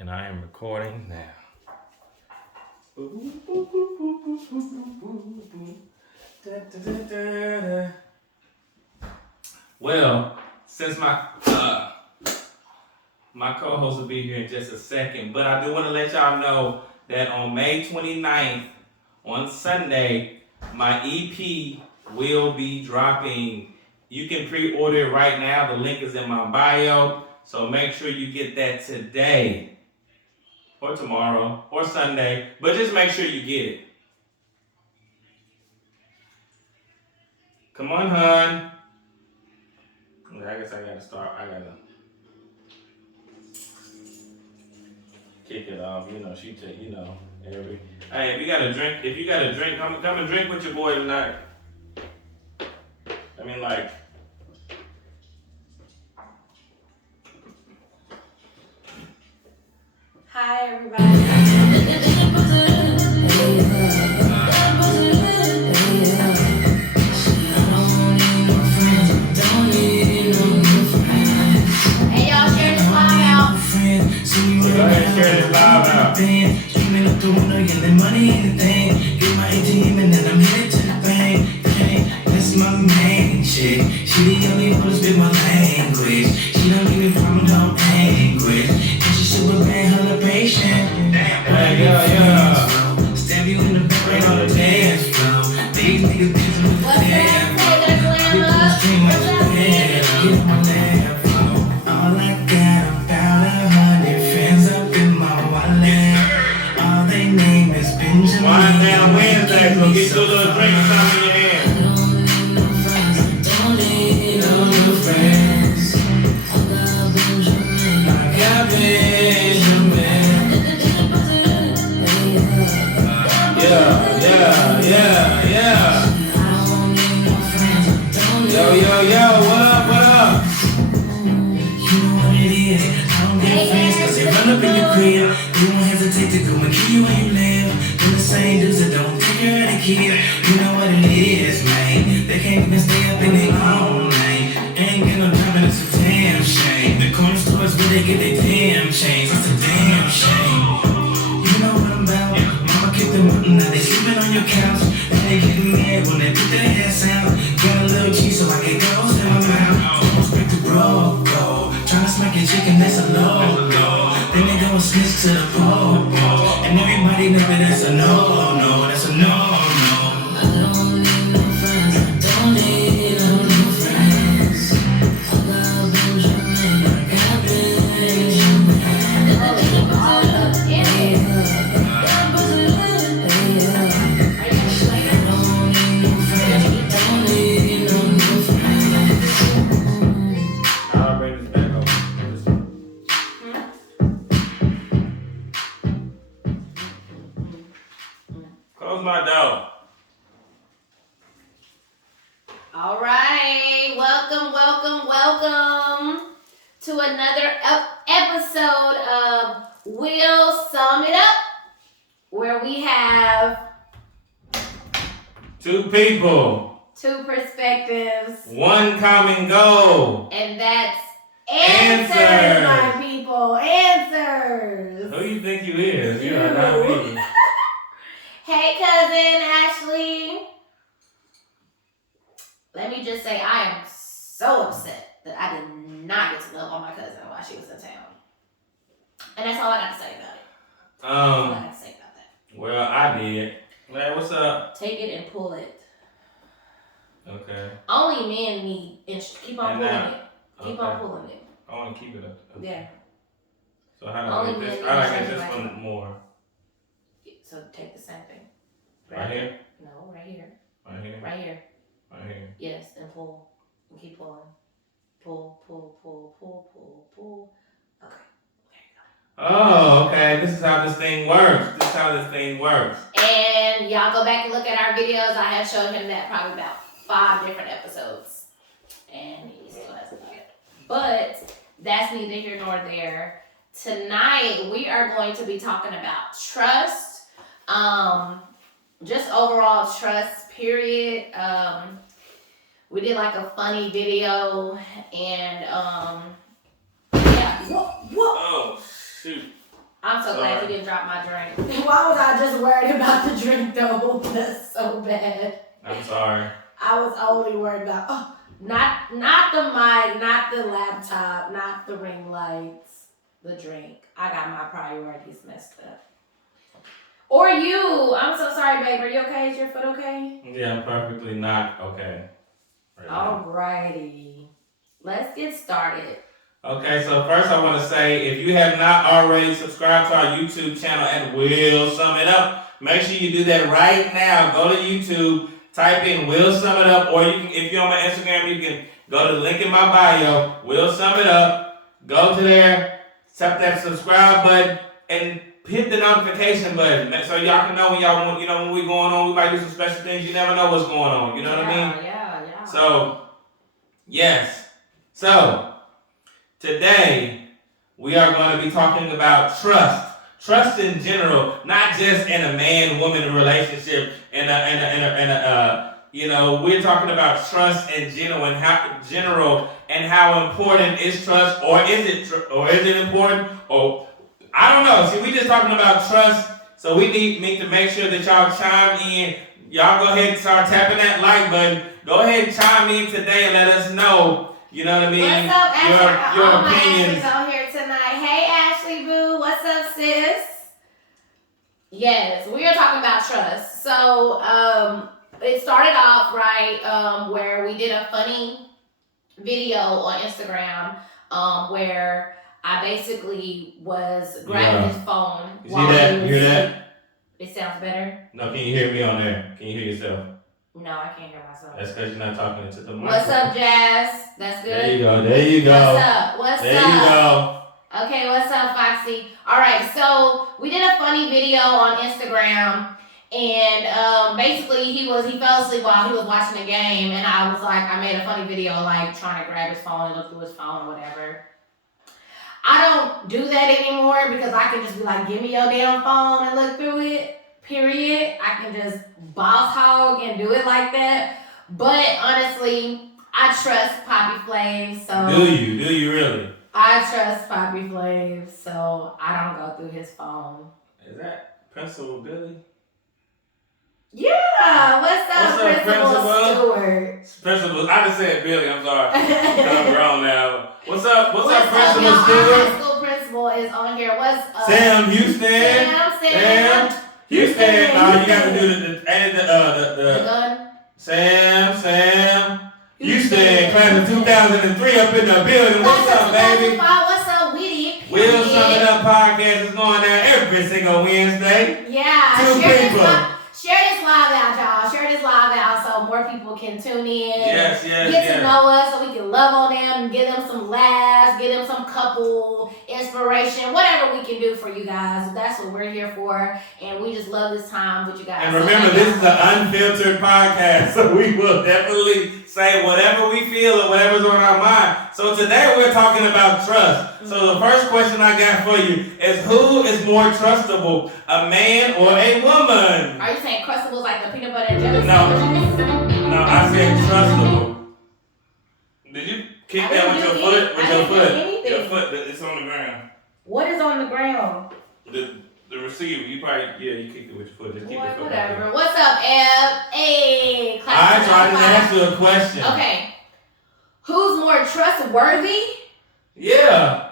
And I am recording now. Well, since my co-host will be here in just a second, but I do want to let y'all know that on May 29th, on Sunday, my EP will be dropping. You can pre-order it right now. The link is in my bio. So make sure you get that today, or tomorrow, or Sunday. But just make sure you get it. Come on, hun. I guess I gotta start. I gotta kick it off. You know, she take. You know, every. Hey, if you got a drink, come and drink with your boy tonight. I mean, like. Hi, everybody. Dreaming up the window, getting money in the thing. Get my ATM and then I'm headed to the bank. That's my main chick. She the only one to speak my language. She don't give me problem, don't anguish. And she super bad, hella patient. Yeah. Stab you in the back right on the dance floor. These niggas dancing with the damn flow. I be putting the stream like the head. Get on my damn flow. All I got about 100 fans up in my wallet. All they name is Benjamin. Wind down Wednesday, so get you a little drink or something in your hand. Don't need no new friends. I got Benjamin. Yeah. Yo, what up? You know what it is. I don't get friends cause they run up in your crib. You won't hesitate to go and kill you where you live. Them the same dudes that don't take care of the kid. You know what it is, man. They can't even stay up in their own lane. Ain't got no time and it's a damn shame. The corner stores where they get their damn chains. It's a damn shame. You know what I'm about. Mama kicked them out and now they sleeping on your couch. And they getting mad when they put their ass out. Got a little cheese so I can go in my mouth. Almost break the road, go. Tryna smack your chicken, that's a logo. Then they go and snitch to the popo. And everybody know that that's a no, that's a no. I don't need no friends, I don't need no new friends. I got Benjamin, I got Benjamin. I don't need no friends, I don't need no new friends. I'll bring this back over. Close my door. All right. Welcome to another episode of We'll Sum It Up, where we have Two people, two perspectives, one common goal. and that's answers, my people. Answers. Who you think you is? You are not me. Hey, cousin Ashley. Let me just say, I am so upset that I did not get to love on my cousin while she was in town. And that's all I got to say about it. That's all I got to say about that. Well, I did. Larry, what's up? Take it and pull it. Okay. Only men need, keep on pulling it. Keep Okay. on pulling it. I want to keep it up. Okay. Yeah. So how do I Only get this? men How do I need get to this like one it. more? So take the same thing. Right here? No, right here. Right here? Right here. Right here. Yes, and pull. And keep pulling. Pull. Okay. There you go. Oh, okay. This is how this thing works. And y'all go back and look at our videos. I have showed him that probably about 5 different episodes. And he still hasn't done it. But that's neither here nor there. Tonight, we are going to be talking about trust. Just overall trust, period. We did like a funny video and yeah. Oh, shoot. I'm so glad you didn't drop my drink. Why was I just worried about the drink though? That's so bad. I'm sorry. I was only worried about Not the mic, not the laptop, not the ring lights, the drink. I got my priorities messed up. Or you. I'm so sorry, babe. Are you okay? Is your foot okay? Yeah, I'm perfectly not okay. Right now. Alrighty. Let's get started. Okay, so first I want to say, if you have not already subscribed to our YouTube channel at Will Sum It Up, make sure you do that right now. Go to YouTube, type in Will Sum It Up, or you can, if you're on my Instagram, you can go to the link in my bio, Will Sum It Up. Go to there, tap that subscribe button, and hit the notification button so y'all can know when y'all want, when we going on, we might do some special things. You never know what's going on. You know what I mean? Yeah. So, yes. So, today we are going to be talking about trust. Trust in general, not just in a man-woman relationship. We're talking about trust in general and how important is trust, or is it important? Or I don't know. See, we just talking about trust, so we need to make sure that y'all chime in. Y'all go ahead and start tapping that like button. Go ahead and chime in today and let us know. You know what I mean? What's up, Ashley? Your All my opinions. Ashley's on here tonight. Hey, Ashley Boo. What's up, sis? Yes, we are talking about trust. So, it started off, right, where we did a funny video on Instagram, where I basically was grabbing his phone. You see that? You hear that? It sounds better? No, can you hear me on there? Can you hear yourself? No, I can't hear myself. That's because you're not talking into the mic. What's up, Jazz? That's good? There you go. There you go. What's up? What's there up? You go. Okay, what's up, Foxy? Alright, so we did a funny video on Instagram, and basically he fell asleep while he was watching the game, and I was like, I made a funny video like trying to grab his phone and look through his phone or whatever. I don't do that anymore because I can just be like, give me your damn phone and look through it, period. I can just boss hog and do it like that. But honestly, I trust Poppy Flav, so... Do you really? I trust Poppy Flav, so I don't go through his phone. Is that Principal Billy? Yeah, what's up, Principal Stewart? Principal, I just said Billy, I'm sorry. I'm grown now. What's up, Principal y'all? Stewart? Our high school principal is on here. What's up? Sam Houston. Sam Houston. You got to do the gun. Sam Houston, class of 2003 up in the building. What's up, baby? What's up, Witty? Will Sum It Up podcast is going down every single Wednesday. Yeah. Share this live out, y'all. Share this live out so more people can tune in. Yes. Get to know us so we can love on them and give them some laughs, give them some couple inspiration, whatever we can do for you guys. That's what we're here for. And we just love this time with you guys. And remember, this is an unfiltered podcast, so we will definitely say whatever we feel or whatever's on our mind. So today we're talking about trust. So the first question I got for you is, who is more trustable, a man or a woman? Are you saying crustables like the peanut butter and jelly sandwiches? No, I said trustable. Did you kick that with your foot? Your foot, it's on the ground. What is on the ground? The receiver, you kicked it with your foot. Just keep your foot. Whatever. What's up, Eb? Hey, I tried to ask you a question. Okay. Who's more trustworthy? Yeah.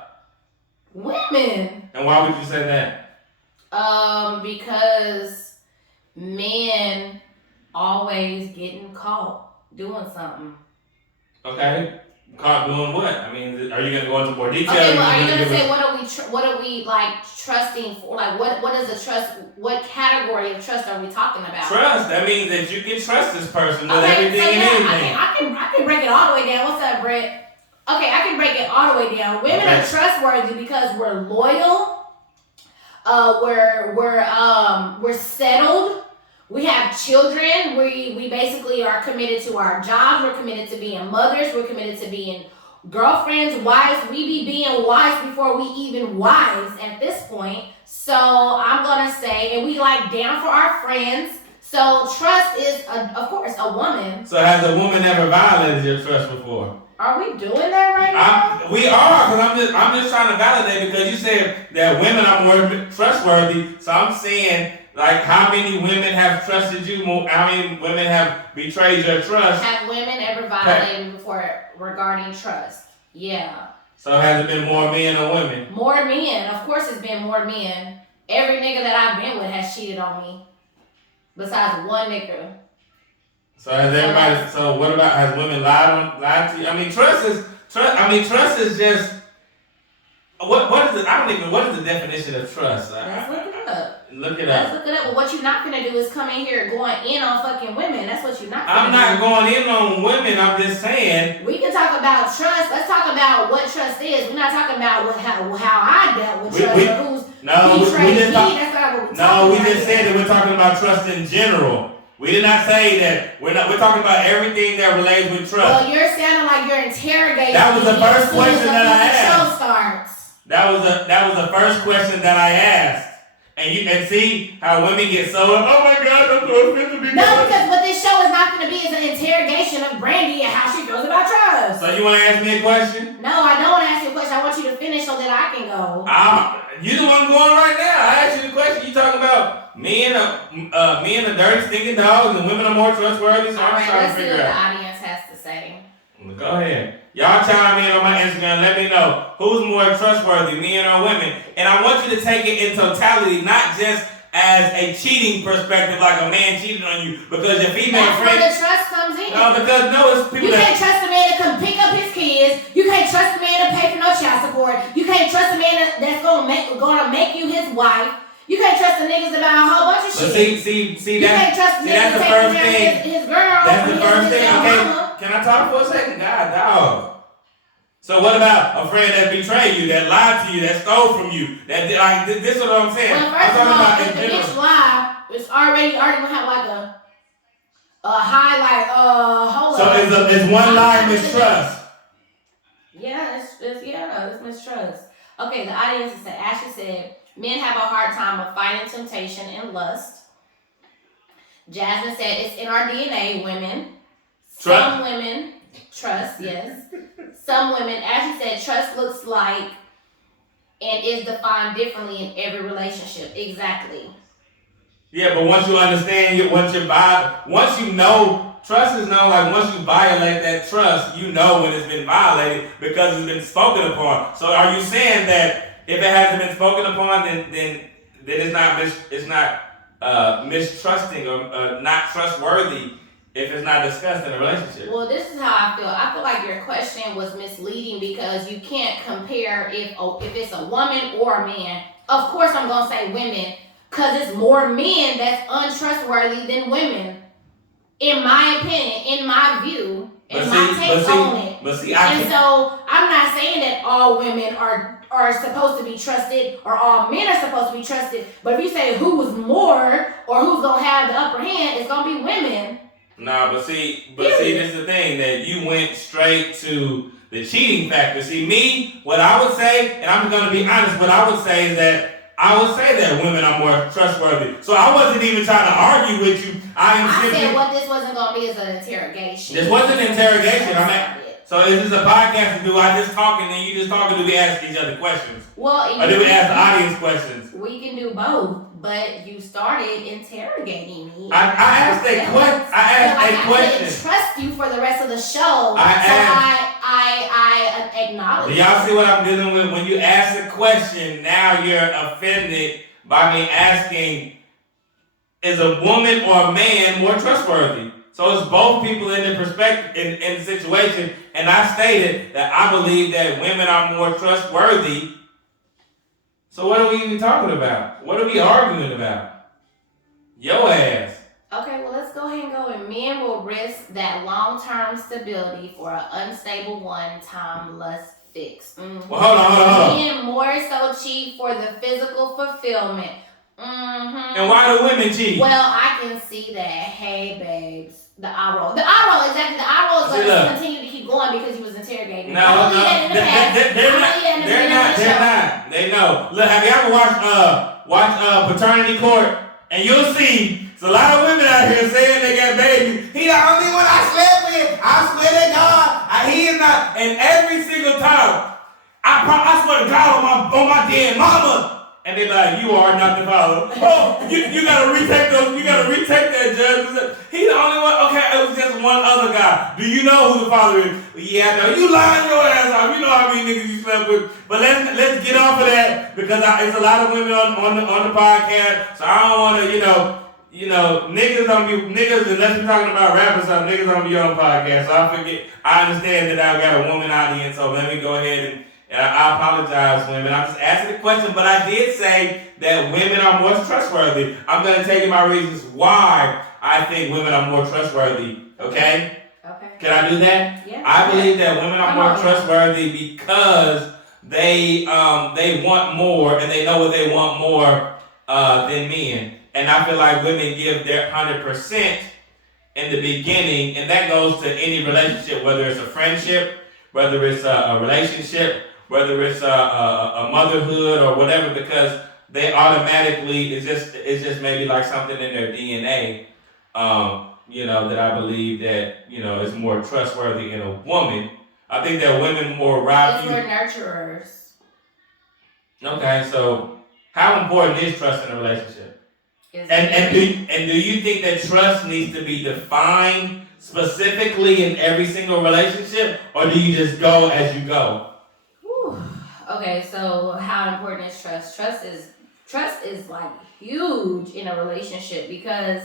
Women. And why would you say that? Because men always getting caught doing something. Okay. Caught doing what? I mean, are you gonna go into more detail? Okay, well, are you gonna say what are we like trusting for? Like, what is a trust? What category of trust are we talking about? Trust. That means that you can trust this person with okay, everything so and anything. I can break it all the way down. What's up, Brett? Okay, I can break it all the way down. Women are trustworthy because we're loyal. We're settled. We have children. We basically are committed to our jobs. We're committed to being mothers. We're committed to being girlfriends, wives. We be being wives before we even wives at this point. So I'm gonna say, and we like down for our friends. So trust is, of course, a woman. So has a woman ever violated your trust before? Are we doing that right now? We are, because I'm just trying to validate, because you said that women are more trustworthy. So I'm saying, like, how many women have trusted you more? How many women have betrayed your trust? Have women ever violated before regarding trust? Yeah. So has it been more men or women? More men. Of course it's been more men. Every nigga that I've been with has cheated on me. Besides one nigga. So has everybody? So what about, has women lied to you? I mean, trust is just what is it? I don't even. What is the definition of trust? Let's look it up. Look it Let's up. look it up. But what you're not gonna do is come in here going in on fucking women. That's what you're not gonna I'm not going in on women. I'm just saying. We can talk about trust. Let's talk about what trust is. We're not talking about how I dealt with trust or who's betrayed me. That's not what we're talking about. We just said that we're talking about trust in general. We did not say that we're talking about everything that relates with trust. Well, you're sounding like you're interrogating. That was the first question that I asked. The show starts. That was the first question that I asked. And you can see how women get so, oh my God, I'm so offended. No, because what this show is not going to be is an interrogation of Brandy and how she feels about trust. So you want to ask me a question? No, I don't want to ask you a question. I want you to finish so that I can go. You the one going right now. I asked you the question. You talking about men are dirty, stinking dogs, and women are more trustworthy. So I'm trying to figure out. Let's see what the audience has to say. Go ahead. Y'all chime in on my Instagram. Let me know who's more trustworthy, men or women. And I want you to take it in totality, not just as a cheating perspective, like a man cheated on you because your female friend. That's where the trust comes in. No, because it's people you can't trust a man to come pick up his kids. You can't trust a man to pay for no child support. You can't trust a man that's gonna make you his wife. You can't trust the niggas about a whole bunch of shit. But see, you can't trust the niggas to take care of his girl. That's the first thing. Okay, mama. can I talk for a second? God, dog. So what about a friend that betrayed you, that lied to you, that stole from you? That this is what I'm saying. Well, first of all, if the bitch lie, it's already gonna have like a highlight. Hold so on. So is one lie mistrust? Yeah, it's mistrust. Okay, the audience said, Ashley said, men have a hard time of fighting temptation and lust. Jasmine said, it's in our DNA, women. Some women, trust, yes. Some women, Ashley said, trust looks like and is defined differently in every relationship. Exactly. Yeah, but once you understand, once you know, trust is known, like once you violate that trust, you know when it's been violated because it's been spoken upon. So are you saying that if it hasn't been spoken upon, then it's not mistrusting or not trustworthy if it's not discussed in a relationship? Well, this is how I feel. I feel like your question was misleading because you can't compare if it's a woman or a man. Of course, I'm gonna say women because it's more men that's untrustworthy than women. In my opinion, in my view, my take on it. So I'm not saying that all women are supposed to be trusted or all men are supposed to be trusted. But if you say who's more or who's gonna have the upper hand, it's gonna be women. No, but see, this is the thing that you went straight to the cheating factor. See, me, what I would say, and I'm gonna be honest, what I would say is that women are more trustworthy. So I wasn't even trying to argue with you. I said what this wasn't going to be is an interrogation. This wasn't an interrogation. So is this a podcast? Do I just talk and then you just talk, or do we ask each other questions? Well, or do we ask the audience questions? We can do both, but you started interrogating me. I asked a question. I couldn't trust you for the rest of the show. I acknowledge. Do y'all see what I'm dealing with? When you ask a question, now you're offended by me asking, is a woman or a man more trustworthy? So it's both people in the perspective, in the situation. And I stated that I believe that women are more trustworthy. So what are we even talking about? What are we arguing about? Your ass. Okay, well, let's go ahead and go. And men will risk that long-term stability for an unstable one-time lust fix. Mm-hmm. Well, hold on. Men more so cheat for the physical fulfillment. Mm-hmm. And why do women cheat? Well, I can see that. Hey, babes. The eye roll. The eye roll, exactly. The eye roll is going to continue to keep going because he was interrogated. No. They're not. They know. Look, have you ever watched Paternity Court? And you'll see It's a lot of women out here saying they got babies. He the only one I slept with. I swear to God, he is not. And every single time, I swear to God on my dead mama. And they like, you are not the father. Oh, you gotta retake those. You gotta retake that, judge. He the only one. Okay, it was just one other guy. Do you know who the father is? Yeah, no, you lying your ass off. You know how many niggas you slept with. But let's get off of that because it's a lot of women on the podcast. So I don't want to, niggas don't be niggas unless we're talking about rap or something. Niggas don't be on podcast. So I understand that I've got a woman audience. So let me go ahead and I apologize, women. I'm just asking the question, but I did say that women are more trustworthy. I'm going to tell you my reasons why I think women are more trustworthy. Okay? Okay. Can I do that? Yeah. I believe that women are more trustworthy because they want more and they know what they want more than men. And I feel like women give their 100% in the beginning, and that goes to any relationship, whether it's a friendship, whether it's a relationship, whether it's a motherhood or whatever, because they automatically, it's just maybe like something in their DNA, that I believe that, is more trustworthy in a woman. I think that women more rob you. We're nurturers. Okay, so how important is trust in a relationship? And do you think that trust needs to be defined specifically in every single relationship, or do you just go as you go? Whew. Okay, so how important is trust? Trust is like huge in a relationship because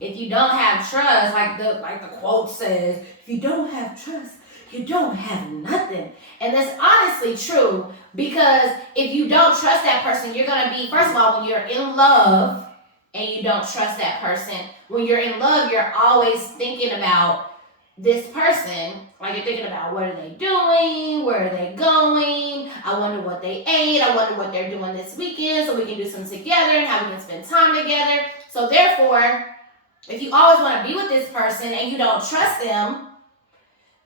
if you don't have trust, like the quote says, if you don't have trust, you don't have nothing. And that's honestly true because if you don't trust that person, you're gonna be, first of all, when you're in love and you don't trust that person, when you're in love, you're always thinking about this person. Like you're thinking about what are they doing, where are they going, I wonder what they ate, I wonder what they're doing this weekend so we can do something together and how we can spend time together. So therefore, if you always want to be with this person and you don't trust them,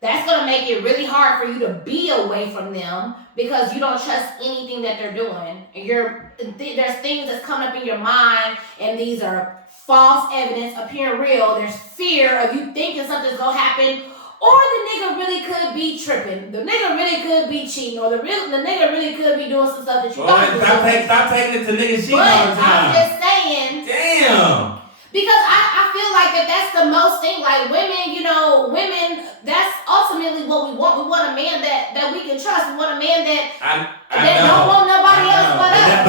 that's going to make it really hard for you to be away from them because you don't trust anything that they're doing. There's things that's coming up in your mind and these are false evidence appearing real. There's fear of you thinking something's going to happen, or the nigga really could be tripping. The nigga really could be cheating, or the nigga really could be doing some stuff that you don't do. Stop taking it to niggas cheating all the time. I'm just saying. Damn. Because I feel like that's the most thing. Like women, that's ultimately what we want. We want a man that we can trust. We want a man that don't want nobody else but us.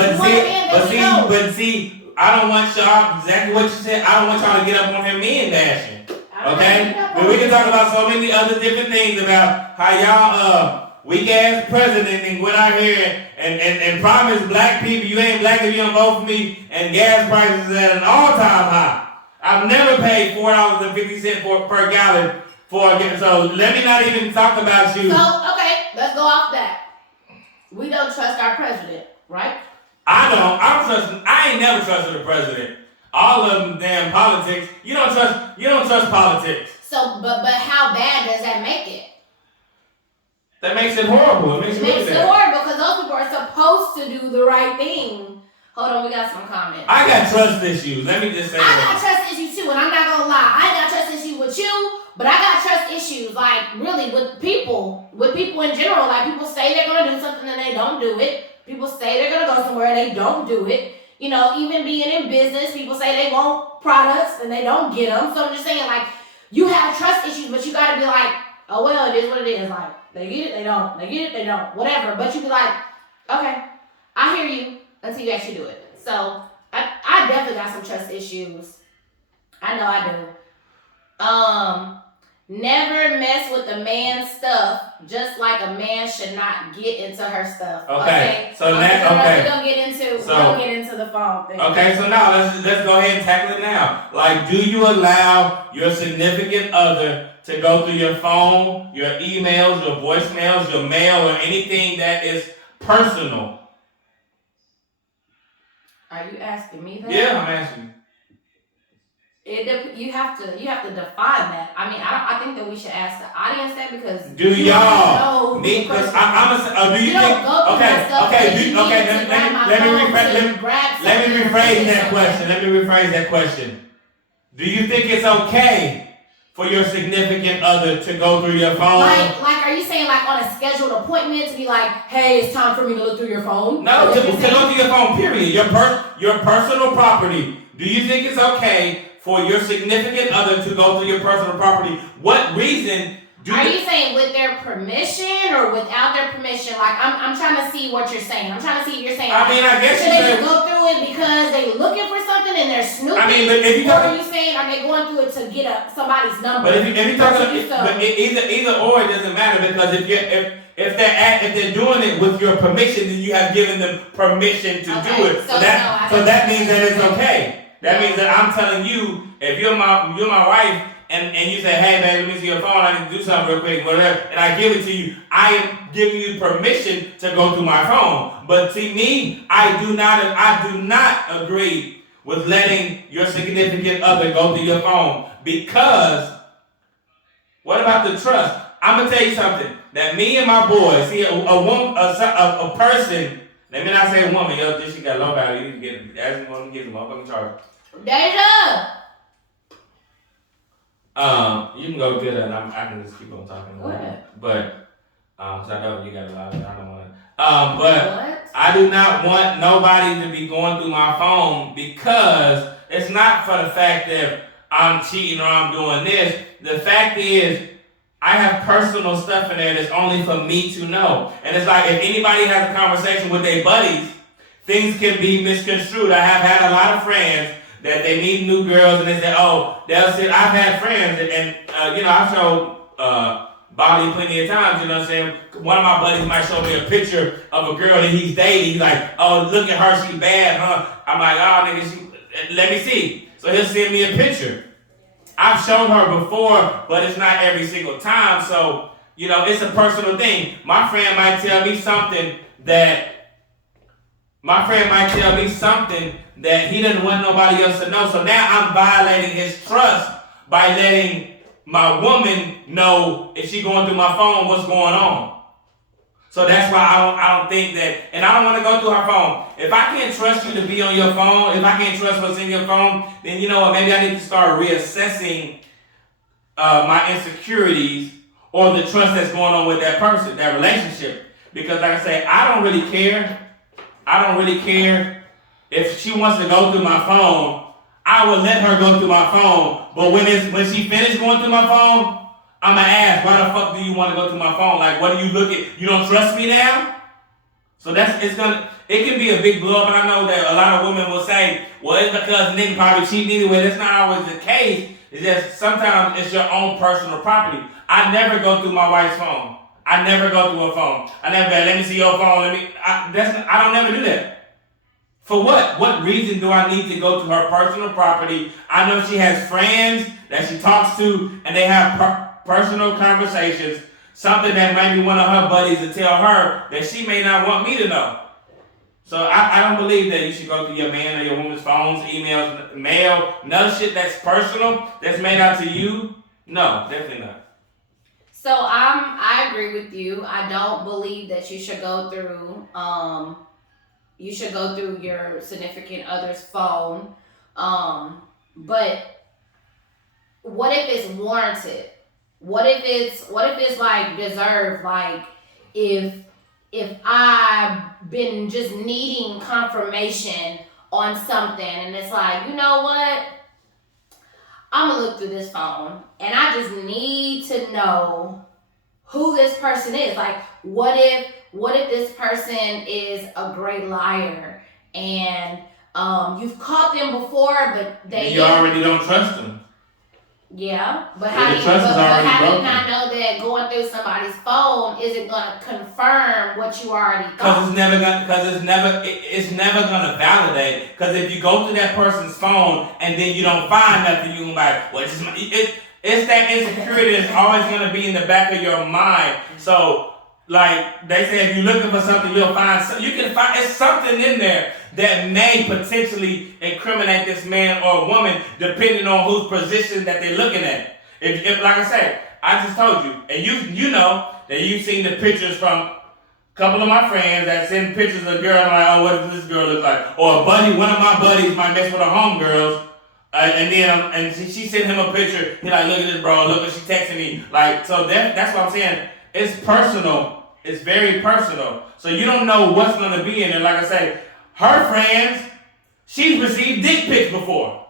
But see, I don't want y'all, exactly what you said, I don't want y'all to get up on him men bashing. Okay? But we can talk about so many other different things about how y'all weak ass president and went out here and promised black people you ain't black if you don't vote for me, and gas prices at an all-time high. I've never paid $4.50 per gallon for a gas. So let me not even talk about you. So okay, let's go off that. We don't trust our president, right? I ain't never trusted the president. All of them damn politics. You don't trust politics. So but how bad does that make it? That makes it horrible. It makes it horrible because those people are supposed to do the right thing. Hold on, we got some comments. I got trust issues. Let me just say I got trust issues too, and I'm not gonna lie. I got trust issues with you, but I got trust issues like really with people in general. Like people say they're gonna do something and they don't do it. People say they're gonna go somewhere and they don't do it. Even being in business, people say they want products and they don't get them. So I'm just saying, like, you have trust issues, but you gotta be like, oh well, it is what it is. Like, they get it, they don't. They get it, they don't. Whatever. But you be like, okay, I hear you until you actually do it. So I definitely got some trust issues. I know I do. Never mess with the man's stuff, just like a man should not get into her stuff. Okay. So we don't get into the phone thing. Okay, so now let's go ahead and tackle it now. Like, do you allow your significant other to go through your phone, your emails, your voicemails, your mail, or anything that is personal? Are you asking me that? Yeah, I'm asking you. You have to define that. I mean, I think that we should ask the audience that because do y'all need? Because do you think? Let me rephrase that question. Do you think it's okay for your significant other to go through your phone? Like, are you saying like on a scheduled appointment to be like, hey, it's time for me to look through your phone? No, to go through your phone, period. Your personal property. Do you think it's okay for your significant other to go through your personal property? What reason Are you saying with their permission or without their permission? Like, I'm trying to see what you're saying. I'm trying to see if you're saying. I mean, I guess should they just go through it because they looking for something and they're snooping? I mean, but if you or are you saying are they going through it to get somebody's number? But if you talking, but either or, it doesn't matter, because if they're doing it with your permission, then you have given them permission to do it. So that means that it's okay. That means that I'm telling you, if you're my wife. And you say, hey man, let me see your phone, I need to do something real quick, whatever, and I give it to you, I am giving you permission to go through my phone. But see me, I do not agree with letting your significant other go through your phone, because what about the trust? I'm gonna tell you something, that me and my boys, see a person, let me not say a woman, yo, this she got low value, you can get ask me one to get the motherfucking charge. Deja! You can go get it, and I can just keep on talking. Go ahead. But, cause I know you got a lot of, I don't want to. But What? I do not want nobody to be going through my phone, because it's not for the fact that I'm cheating or I'm doing this. The fact is, I have personal stuff in there that's only for me to know. And it's like, if anybody has a conversation with their buddies, things can be misconstrued. I have had a lot of friends that they meet new girls and they say, oh, they'll say, I've had friends and I've showed Bobby plenty of times, you know what I'm saying? One of my buddies might show me a picture of a girl that he's dating. He's like, oh, look at her, she bad, huh? I'm like, oh, nigga, let me see. So he'll send me a picture. I've shown her before, but it's not every single time. So, it's a personal thing. My friend might tell me something that he doesn't want nobody else to know. So now I'm violating his trust by letting my woman know, if she going through my phone, what's going on. So that's why I don't think that, and I don't want to go through her phone. If I can't trust you to be on your phone, if I can't trust what's in your phone, then you know what, maybe I need to start reassessing my insecurities or the trust that's going on with that person, that relationship. Because like I say, I don't really care if she wants to go through my phone. I will let her go through my phone. But when she finished going through my phone, I'm gonna ask, why the fuck do you want to go through my phone? Like, what do you look at? You don't trust me now? So it can be a big blow up, and I know that a lot of women will say, well, it's because nigga probably cheating anyway. That's not always the case. It's just sometimes it's your own personal property. I never go through my wife's phone. I never go through her phone. I never, let me see your phone. I don't never do that. For what? What reason do I need to go to her personal property? I know she has friends that she talks to, and they have personal conversations. Something that maybe one of her buddies will tell her that she may not want me to know. So I don't believe that you should go through your man or your woman's phones, emails, mail, none shit that's personal, that's made out to you. No, definitely not. So I agree with you. I don't believe that you should go through your significant other's phone. But what if it's warranted? What if it's like deserved? Like if I've been just needing confirmation on something and it's like, you know what? I'm gonna look through this phone and I just need to know who this person is. Like, what if this person is a great liar and you've caught them before, but you already don't trust them. Yeah, but how do you not know that going through somebody's phone isn't gonna confirm what you already thought? It's never gonna validate. Because if you go through that person's phone and then you don't find nothing, you can be like, well, it's that insecurity that's always gonna be in the back of your mind. So, like they say, if you're looking for something, you'll find something. You can find it's something in there that may potentially incriminate this man or woman, depending on whose position that they're looking at. If like I said, I just told you, and you know that you've seen the pictures from a couple of my friends that send pictures of a girl, and like, oh, what does this girl look like? Or one of my buddies might mess with her homegirls, And then she sent him a picture. He like, look at this, bro. Look what she texting me. Like, so that's what I'm saying. It's personal. It's very personal. So you don't know what's gonna be in there. Like I say, her friends, she's received dick pics before.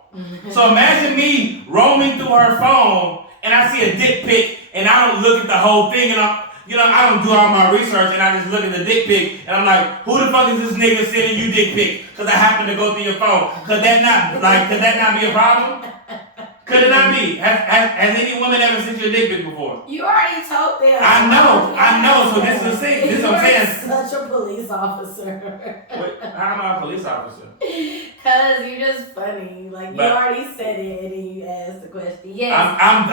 So imagine me roaming through her phone and I see a dick pic and I don't look at the whole thing and I don't do all my research and I just look at the dick pic and I'm like, who the fuck is this nigga sending you dick pic? Because I happen to go through your phone. Could that not be a problem? Could it not be? Has any woman ever sent you a dick pic before? You already told them. I know. So this is the thing. This is what I'm saying. Such a police officer. Wait, how am I a police officer? Cause you're just funny. Like you already said it and then you asked the question. Yes. I'm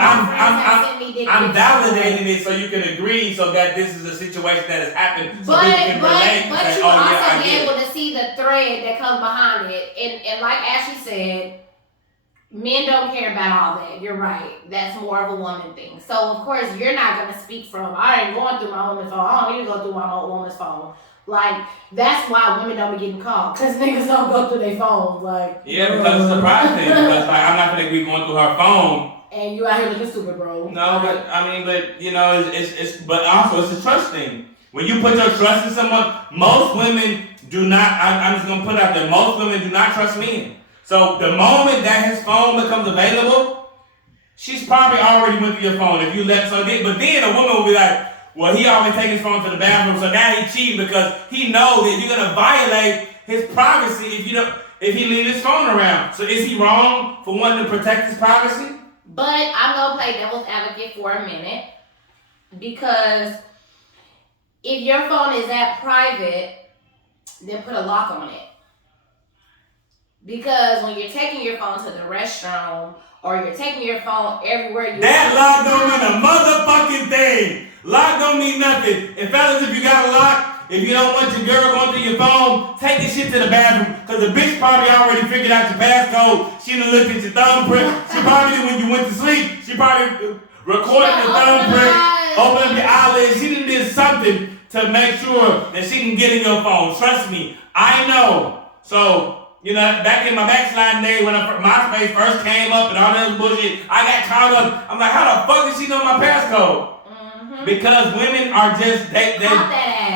validating it so you can agree so that this is a situation that has happened. So But people can relate and say, you oh, also yeah, I be get able it. to see the thread that comes behind it. And like Ashley said, men don't care about all that. You're right. That's more of a woman thing. So of course you're not gonna speak from I ain't going through my woman's phone. I don't need to go through my woman's phone. Like that's why women don't be getting called. Cause niggas don't go through their phones. Like Yeah, because it's a pride thing. Because like I'm not gonna be going through her phone. And you out here looking stupid, bro. No, but you know, it's but also it's a trust thing. When you put your trust in someone, most women do not. I'm just gonna put it out there. Most women do not trust men. So the moment that his phone becomes available, she's probably already went through your phone. If you let but then a woman will be like, well, he always take his phone to the bathroom, so now he cheating because he knows that you're gonna violate his privacy if he leaves his phone around. So is he wrong for wanting to protect his privacy? But I'm gonna play devil's advocate for a minute because if your phone is that private, then put a lock on it. Because when you're taking your phone to the restroom or you're taking your phone everywhere you that lock don't mean a motherfucking thing. Lock don't mean nothing. And fellas, if you got a lock, if you don't want your girl going through your phone, take this shit to the bathroom. Because the bitch probably already figured out your passcode. She done looked at your thumbprint. She probably, when you went to sleep, she probably recorded your thumbprint, opened up your eyelids. She done did something to make sure that she can get in your phone. Trust me, I know. So, you know, back in my backsliding day when MySpace first came up and all that other bullshit, I got caught up. I'm like, how the fuck did she know my passcode? Mm-hmm. Because women are just, they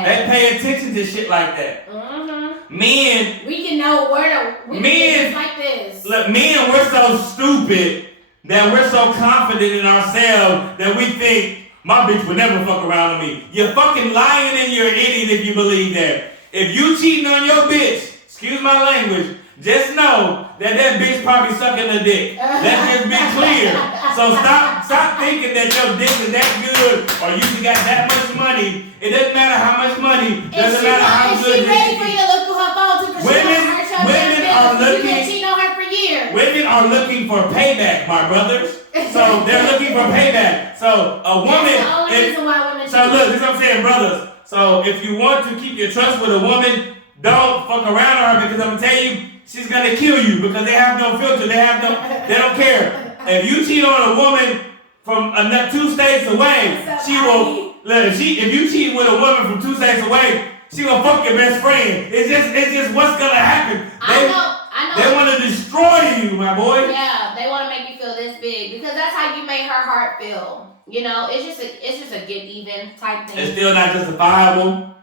pay attention to shit like that. Mm-hmm. Men, we can know where to, men, like this. Look, men, we're so stupid that we're so confident in ourselves that we think, my bitch would never fuck around with me. You're fucking lying and you're an idiot if you believe that. If you cheating on your bitch, excuse my language, just know that bitch probably sucking a dick. Let's just be clear. So stop thinking that your dick is that good or you got that much money. It doesn't matter how much money. Doesn't matter how good. Is she ready for you to look through her phone too? Women are looking. You been cheating on her for years. Women are looking for payback, my brothers. So they're looking for payback. So a woman. That's the only reason why women. So look, this is what I'm saying, brothers. So if you want to keep your trust with a woman, don't fuck around her because I'm gonna tell you, she's gonna kill you because they have no filter. They don't care. If you cheat on a woman from 2 states away, she will. Look, if you cheat with a woman from 2 states away, she will fuck your best friend. It's just what's gonna happen. I know. They want to destroy you, my boy. Yeah, they want to make you feel this big because that's how you make her heart feel. You know, it's just a get even type thing. It's still not justifiable.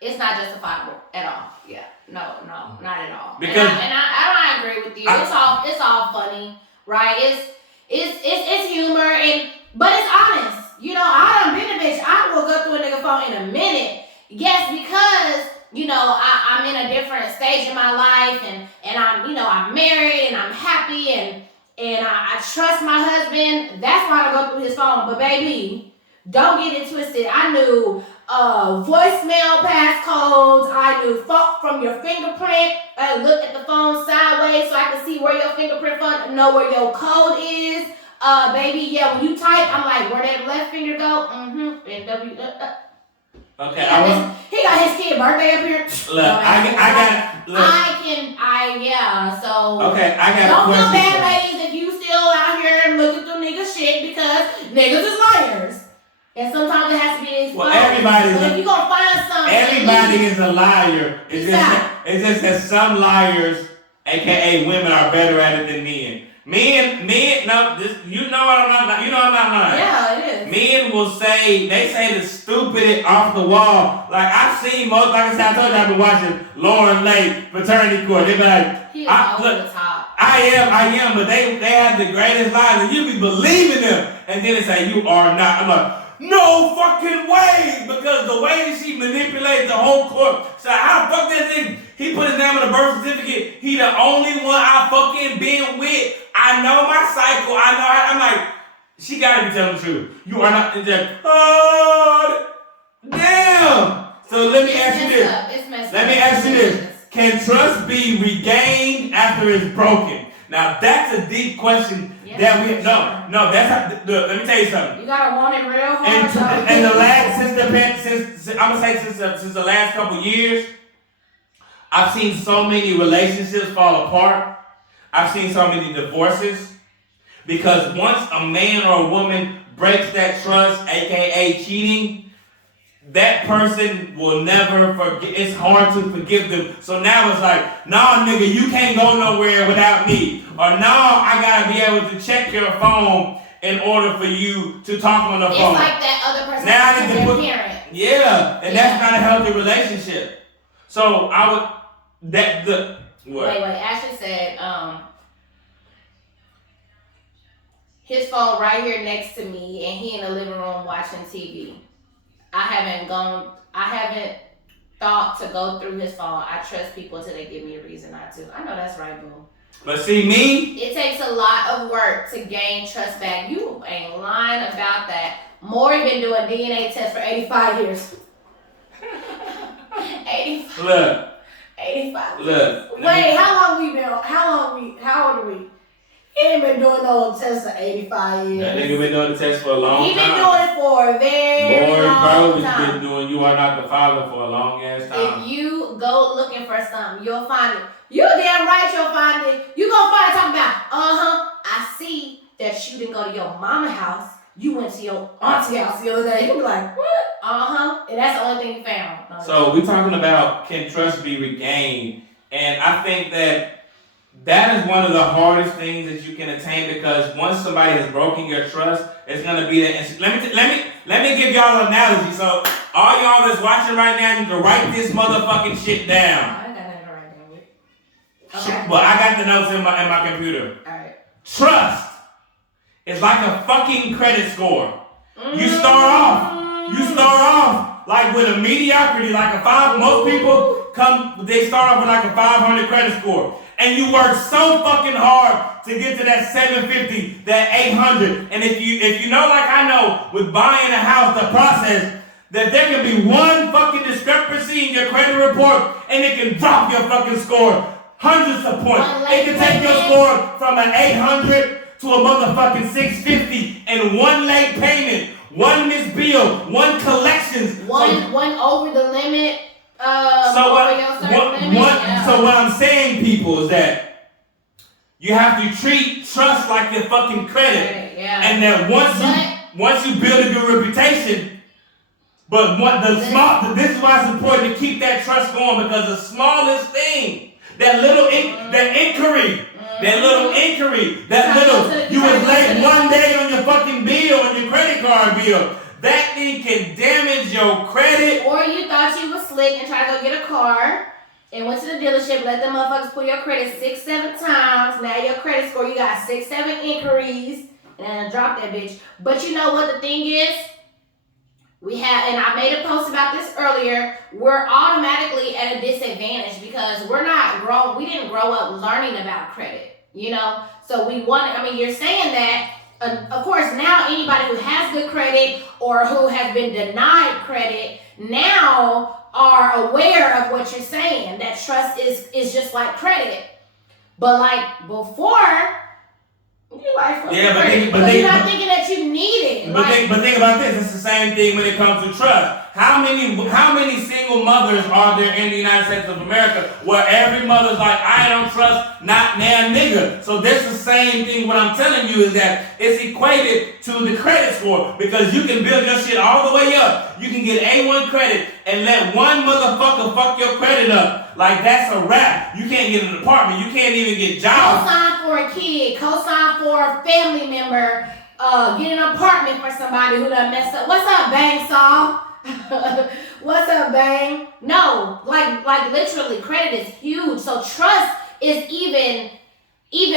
It's not justifiable at all. Yeah, no, not at all. Because I agree with you. It's all funny, right? It's humor but it's honest. You know, I done been a bitch. I will go through a nigga phone in a minute. Yes, because you know I'm in a different stage in my life and I'm married and I'm happy and I trust my husband. That's why I go through his phone. But baby, don't get it twisted. I knew voicemail passcodes. I knew from your fingerprint. I looked at the phone sideways so I could see where your fingerprint know where your code is. Baby, yeah, when you type, I'm like, where that left finger go? Mm-hmm. And W. Okay, he got his kid birthday up here. Look, so. Okay, I got don't feel bad, ladies, if you still out here looking through niggas shit because niggas is liars. And sometimes it has to be exposed. Well, everybody. So if you gonna find something. Everybody is a liar. It's just that some liars, aka women, are better at it than men. you know I'm not lying. Yeah, it is. Men will say the stupid off the wall. Like I've seen most, like I said, I told you I've been watching Lauren Lake Fraternity Court. They be like, He is over the top. I am, but they have the greatest lies and you be believing them. And then they say, you are not. I'm like, no fucking way! Because the way that she manipulated the whole court. So how the fuck that nigga, he put his name on the birth certificate. He the only one I fucking been with. I know my cycle. I know I'm like, she gotta be telling the truth. You are not, oh, damn! So let me ask you this. Let me ask you this. Can trust be regained after it's broken? Now that's a deep question. That we no. That's how, look. Let me tell you something. You gotta want it real hard. And the last since the last couple years, I've seen so many relationships fall apart. I've seen so many divorces because once a man or a woman breaks that trust, aka cheating, that person will never forget. It's hard to forgive them. So now it's like, nah, nigga, you can't go nowhere without me. Or nah, I gotta be able to check your phone in order for you to talk on the phone. It's like that other person now has their parent. Yeah, and that's not a healthy relationship. So I would what? Wait, Ashley said, his phone right here next to me and he in the living room watching TV. I haven't thought to go through his phone. I trust people until they give me a reason not to. I know that's right, boo. But see me? It takes a lot of work to gain trust back. You ain't lying about that. Maury been doing DNA tests for 85 years. 85. Look. 85. Look. Wait, how old are we? He ain't been doing no tests for 85 years. That nigga been doing the test for a long time. He been doing it for a very long time. Been doing You Are Not the Father for a long ass time. If you go looking for something, you'll find it. You damn right you'll find it. You gonna find it talking about, I see that you didn't go to your mama house. You went to your auntie house the other day. You be like, what? And that's the only thing you found. No, so we're talking about can trust be regained. And I think that is one of the hardest things that you can attain because once somebody has broken your trust, it's gonna be that. Let me give y'all an analogy. So all y'all that's watching right now, you can write this motherfucking shit down. I ain't got nothing to write down with. Okay. Well, I got the notes in my computer. Alright. Trust is like a fucking credit score. You start off like with a mediocrity, like a 5. Most people they start off with like a 500 credit score. And you work so fucking hard to get to that 750, that 800. And if you know like I know, with buying a house, the process, that there can be one fucking discrepancy in your credit report and it can drop your fucking score hundreds of points. It can take your score from an 800 to a motherfucking 650 and one late payment, one missed bill, one collections. One over the limit. So what I'm saying, people, is that you have to treat trust like your fucking credit, and that once you build a good reputation, this is why it's important to keep that trust going because the smallest thing, that little inquiry, you was late one day on your fucking bill, on your credit card bill. That thing can damage your credit. Or you thought you was slick and tried to go get a car and went to the dealership, let them motherfuckers pull your credit 6-7 times. Now your credit score, you got 6-7 inquiries and then drop that bitch. But you know what the thing is? And I made a post about this earlier, we're automatically at a disadvantage because we didn't grow up learning about credit, you know? So you're saying that. Of course, now anybody who has good credit or who has been denied credit now are aware of what you're saying. That trust is just like credit. But like before, you like but you're not thinking that you need it. But think about this. It's the same thing when it comes to trust. How many single mothers are there in the United States of America where every mother's like, I don't trust, not now nigga. So that's the same thing. What I'm telling you is that it's equated to the credit score because you can build your shit all the way up. You can get A1 credit and let one motherfucker fuck your credit up. Like that's a wrap. You can't get an apartment. You can't even get jobs. Don't sign for for a kid, co-sign for a family member, get an apartment for somebody who done messed up. What's up, Bang Saw? What's up, Bang? No, like literally, credit is huge. So trust is even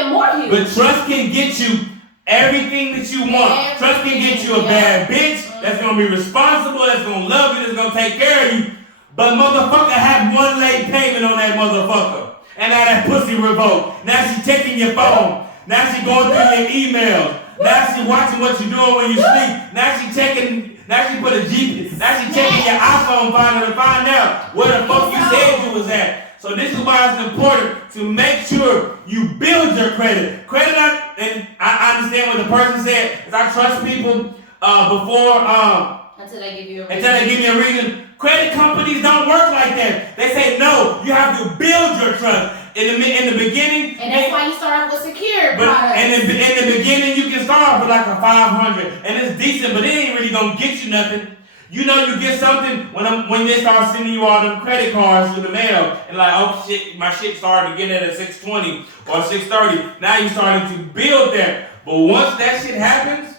more huge. But trust can get you everything that you want. Trust can get you a bad bitch that's gonna be responsible, that's gonna love you, that's gonna take care of you. But motherfucker have one late payment on that motherfucker. And now that pussy revoked. Now she checking your phone. Now she going through your emails. Now she watching what you doing when you sleep. Now she checking, now she put a GPS. Now she checking your iPhone finder to find out where the fuck you said you was at. So this is why it's important to make sure you build your credit. Credit, and I understand what the person said, is I trust people until they give you a reason. Credit companies don't work like that. They say no, you have to build your trust. In the beginning, and that's why you start off with secure but products. And in the beginning, you can start off with like a 500, and it's decent, but it ain't really gonna get you nothing. You know, you get something when they start sending you all them credit cards through the mail, and like, oh shit, my shit started to get at 620 or 630. Now you starting to build that, but once that shit happens,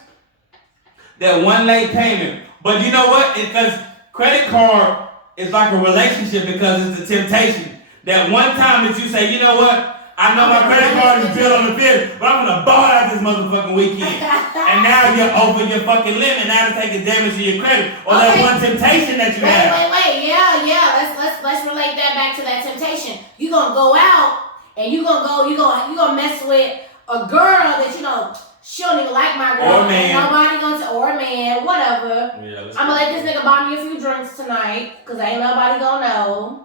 that one late payment. But you know what? Because credit card is like a relationship because it's a temptation. That one time that you say, you know what? I know my credit card is billed on the 5th, but I'm gonna ball out this motherfucking weekend. And now you're over your fucking limit. Now to take a damage to your credit, or that one temptation that you have. Wait. Yeah. Let's relate that back to that temptation. You gonna go out and you gonna mess with a girl that you know she don't even like my girl. Or man. Nobody or a man, whatever. Yeah, I'm gonna let this nigga buy me a few drinks tonight, cause ain't nobody gonna know.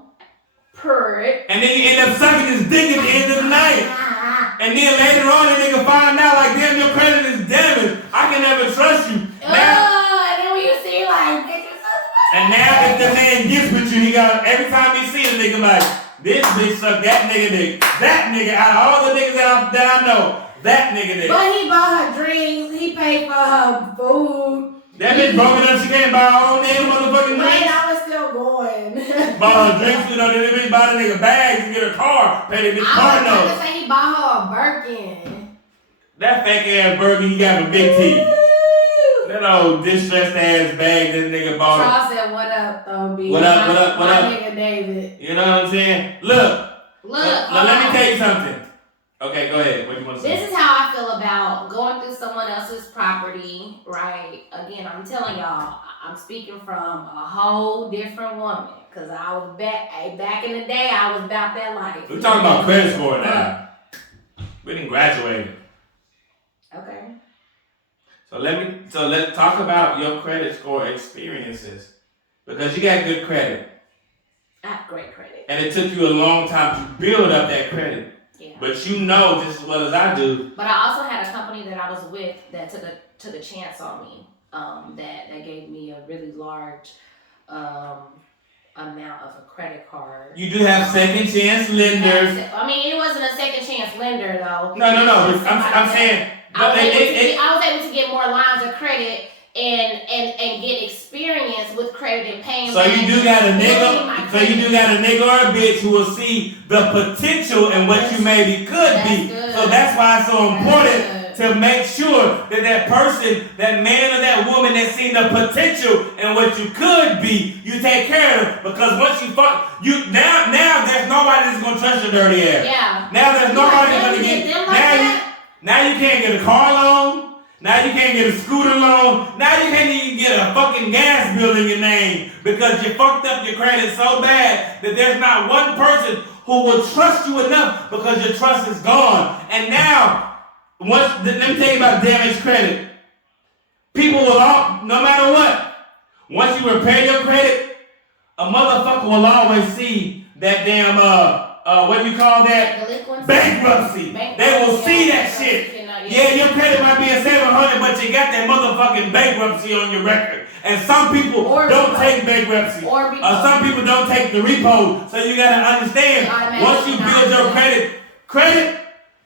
And then you end up sucking his dick at the end of the night. And then later on, the nigga find out like, damn, your credit is damaged. I can never trust you. And then when you see like, and now if the man gets with you, he got every time he see a nigga like, this bitch suck that nigga dick. That nigga, out of all the niggas that I know, that nigga dick. But he bought her drinks. He paid for her food. That bitch broke enough, she can't buy her own damn motherfucking drinks. Wait, I was still going. Bought her drinks, you know, then the bitch buy the nigga bags and get a car, pay the bitch car note. I was about to say he bought her a Birkin. That fake ass Birkin, he got a big teeth. That old distressed ass bag this nigga bought. Charles said, what up, though, B? What up? My nigga David. You know what I'm saying? Look, let me tell you something. Okay, go ahead. What do you want to say? This is how I feel about going through someone else's property, right? Again, I'm telling y'all, I'm speaking from a whole different woman. Because I was back in the day, I was about that life. We're talking about credit score now. We didn't graduate. Okay. So let's talk about your credit score experiences. Because you got good credit. I have great credit. And it took you a long time to build up that credit. Yeah. But you know just as well as I do. But I also had a company that I was with that took a chance on me. That gave me a really large amount of a credit card. You do have second chance lenders. I mean, it wasn't a second chance lender though. No. I'm saying I was able to get more lines of credit and get experience with credit and paying. So you do got a nigga or a bitch who will see the potential and what you maybe could be. Good. So that's why it's so important to make sure that person, that man or that woman that seen the potential and what you could be, you take care of them. Because once you fuck, now there's nobody that's gonna trust your dirty ass. Yeah. Now there's nobody that's gonna get now you can't get a car loan. Now you can't get a scooter loan. Now you can't even get a fucking gas bill in your name because you fucked up your credit so bad that there's not one person who will trust you enough because your trust is gone. And now, let me tell you about damaged credit. People will no matter what, once you repair your credit, a motherfucker will always see that damn, what do you call that? Bankruptcy. They will see that shit. Yeah, your credit might be a 700, but you got that motherfucking bankruptcy on your record. And some people don't take bankruptcy. Some people don't take the repo. So you gotta understand, once you build your